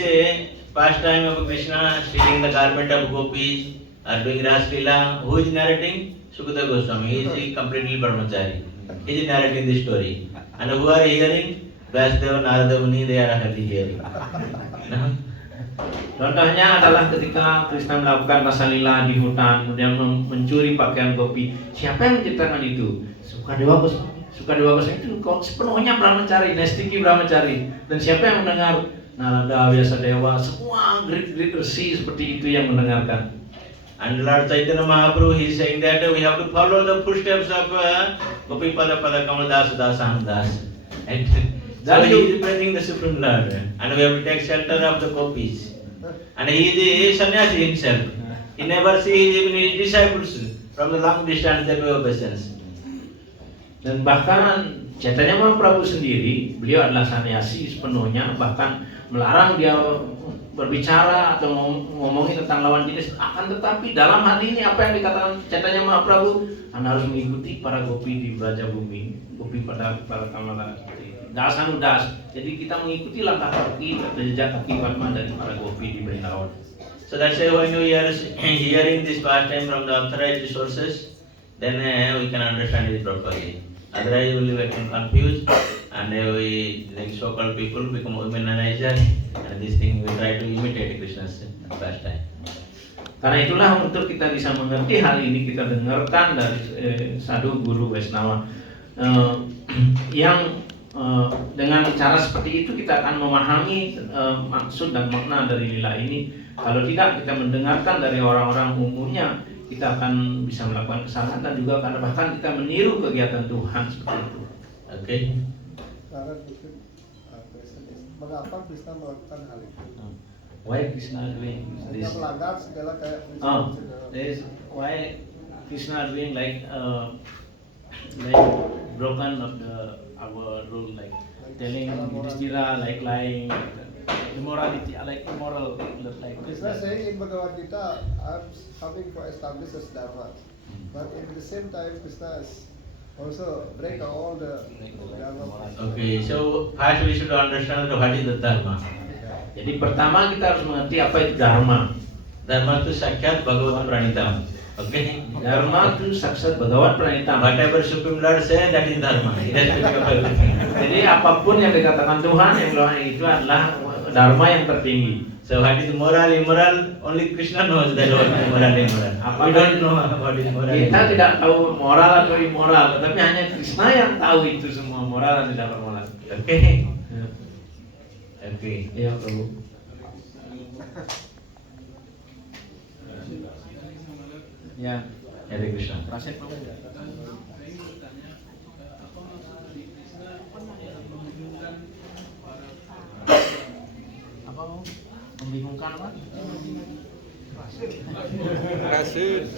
pastime of Krishna, stealing the garment of gopis, doing Ras Leela, who is narrating? Sukadeva Goswami. He is completely brahmachari. He is narrating the story. And who are hearing? Vyasdeva, Narada Muni, they are hardly hearing. No? Contohnya adalah ketika Krishna melakukan rasa lila di hutan, kemudian mencuri pakaian gopi. Siapa yang menciptakan itu? Sukadewa Goswami. Sukadewa Goswami itu sepenuhnya brahmachari, Nestiki brahmachari. Dan siapa yang mendengar? Narada, Vyasadewa, semua Greek Resi seperti itu yang mendengarkan. And Lord Chaitanya Mahaprabhu, he is saying that we have to follow the footsteps of Gopi Pada Pada Kamal Das Dasam Das. And so he is representing the Supreme Lord. And we have to take shelter of the gopis. And he is a sannyasi himself. He never sees even his disciples from the long distance that we obeisance. Dan bahkan Chaitanya Mahaprabhu sendiri, beliau adalah sannyasi sepenuhnya, bahkan melarang dia berbicara atau ngomongin tentang lawan jenis. Akan tetapi dalam hal ini apa yang dikatakan Chaitanya Mahaprabhu, Anda harus mengikuti para gopi di Braja Bumi, gopi pada Kamala, Dasanu Das. Jadi kita mengikuti langkah kaki dan jejak kaki Padma dari para gopi di Vrindavan. So that's why when we are hearing this pastime from the authorized sources, then we can understand it properly. Otherwise, we will become confused, and we, like so-called people, become womanizers, and this thing we try to imitate Krishna's pastime. Karena itulah untuk kita bisa mengerti hal ini kita dengarkan dari sadhu guru Vaishnava yang dengan cara seperti itu kita akan memahami maksud dan makna dari lila ini. Kalau tidak kita mendengarkan dari orang-orang umumnya, kita akan bisa melakukan kesalahan dan juga karena bahkan kita meniru kegiatan Tuhan seperti itu. Okay. Karena mungkin mengapa Krishna melakukan hal itu? Why Krishna doing Sehingga this? melanggar segala kayak There is why Krishna doing like broken of our rule, like telling Yudhishthira like lying, immorality, like immoral, like Krishna saying in Bhagavad Gita, I'm coming to establish as Dharma. But at the same time, Krishna is also break all the Dharma. Okay. So first we should understand what is the dharma. Jadi pertama kita harus mengerti apa itu dharma. Dharma itu saksat Bhagavat Pranitam. Okay. Dharma itu saksat Bhagavat Pranitam. Whatever Supreme Lord say, that is dharma. Irrespective of everything. Jadi apapun yang dikatakan Tuhan yang bilang itu adalah dharma yang tertinggi. So what is moral, immoral? Only Krishna knows that what is moral, immoral. We don't know what is moral. Kita tidak tahu moral atau immoral, tetapi hanya Krishna yang tahu itu semua moral dan tidak moral. Okay. Okay. Ya, Prabhu. Ya, Hare Krishna. Prasad Prabhu. Apa mau? Membingungkan apa? Rasul.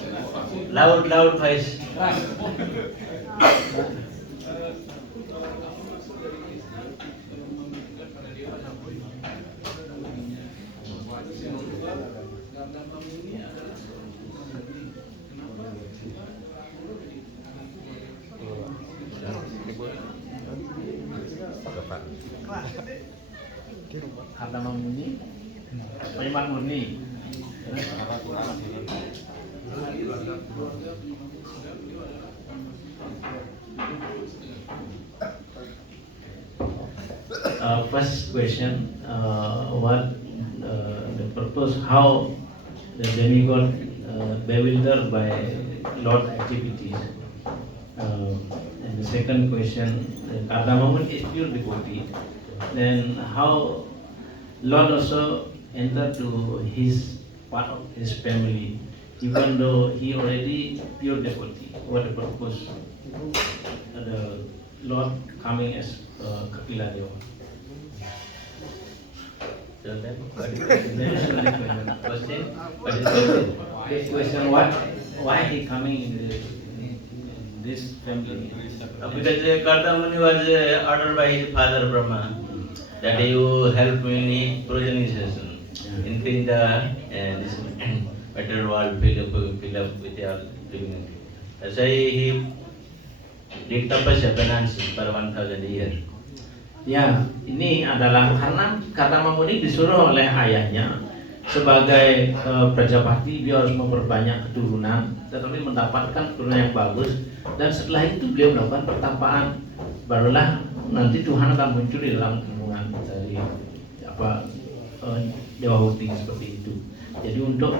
Loud voice. Harta Murni, Penyembahan Murni. First question, what the purpose, how the demigod bewildered by Lord activities? And the second question, Kardamamun is pure devotee. Then how Lord also entered to his part of his family, even though he already pure devotee. What the purpose? The Lord coming as Kapila Deva. So then, That is the question? What is the question? This question, why he coming in this family? Because Kardamuni was ordered by his father Brahma that you help me in progenization, increase the this better world fill up with your living. That's why he did tapasya penances for 1,000 years. Ya, ini adalah karena Kartamamuni disuruh oleh ayahnya sebagai Prajapati, dia harus memperbanyak keturunan, tetapi mendapatkan keturunan yang bagus. Dan setelah itu beliau melakukan pertapaan, barulah nanti Tuhan akan muncul di dalam kandungan dari Dewa Huti seperti itu. Jadi untuk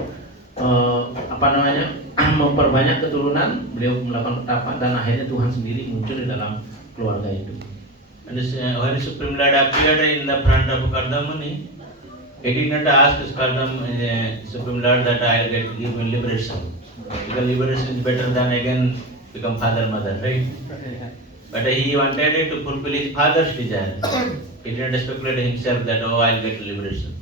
memperbanyak keturunan, beliau melakukan pertapaan dan akhirnya Tuhan sendiri muncul di dalam keluarga itu. And when Supreme Lord appeared in the front of Kardamuni, he did not ask Supreme Lord that I'll give me liberation. Because liberation is better than again become father, mother, right? But he wanted it to fulfill his father's desire. He did not speculate himself that I'll get liberation.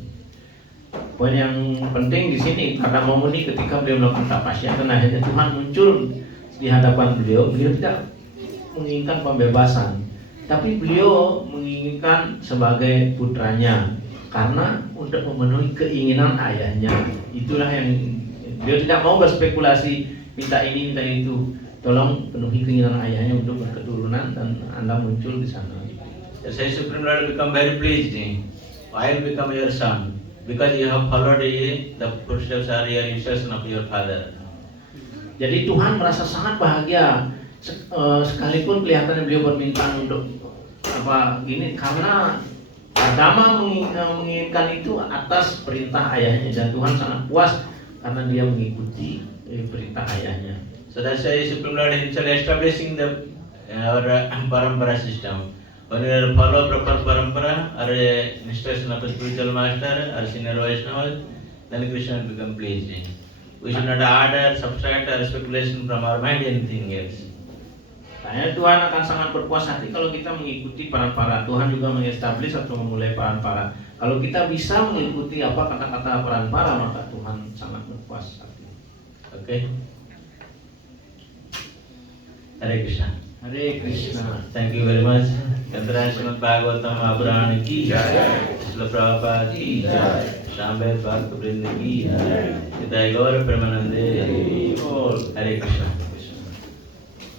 Poin yang penting di sini Kartamamuni ketika beliau melakukan tapasya dan akhirnya Tuhan muncul di hadapan beliau tidak menginginkan pembebasan, tapi beliau menginginkan sebagai putranya karena untuk memenuhi keinginan ayahnya. Itulah yang beliau tidak mau berspekulasi minta ini minta itu. Tolong penuhi keinginan ayahnya untuk berketurunan dan Anda muncul di sana. Say Supreme Lord become very pleased. I'll become your son because you have followed the footsteps or your instruction of your father. Jadi Tuhan merasa sangat bahagia sekalipun kelihatannya beliau permintaan untuk gini karena Dhamma menginginkan itu atas perintah ayahnya dan Tuhan sangat puas karena dia mengikuti perintah ayahnya. So that's why Supreme Lord himself establishing our parampara system. When you follow proper parampara or instruction of a spiritual master or senior Vaishnava, then Krishna will become pleased. We should not add or subtract or speculation from our mind anything else. Nah, Tuhan akan sangat berpuas hati kalau kita mengikuti parampara. Tuhan juga mengestablish atau memulai parampara. Kalau kita bisa mengikuti kata-kata parampara, maka Tuhan sangat berpuas hati. Okay. Hare Krishna. Hare Krishna. Thank you very much. Granth Srimad Bhagavatam Mahapuran ki jai. Srila Prabhupada ki jai. Shambhav Bhakta Vrinda ki jai. Nitai Gaura Premanande. Hare Krishna.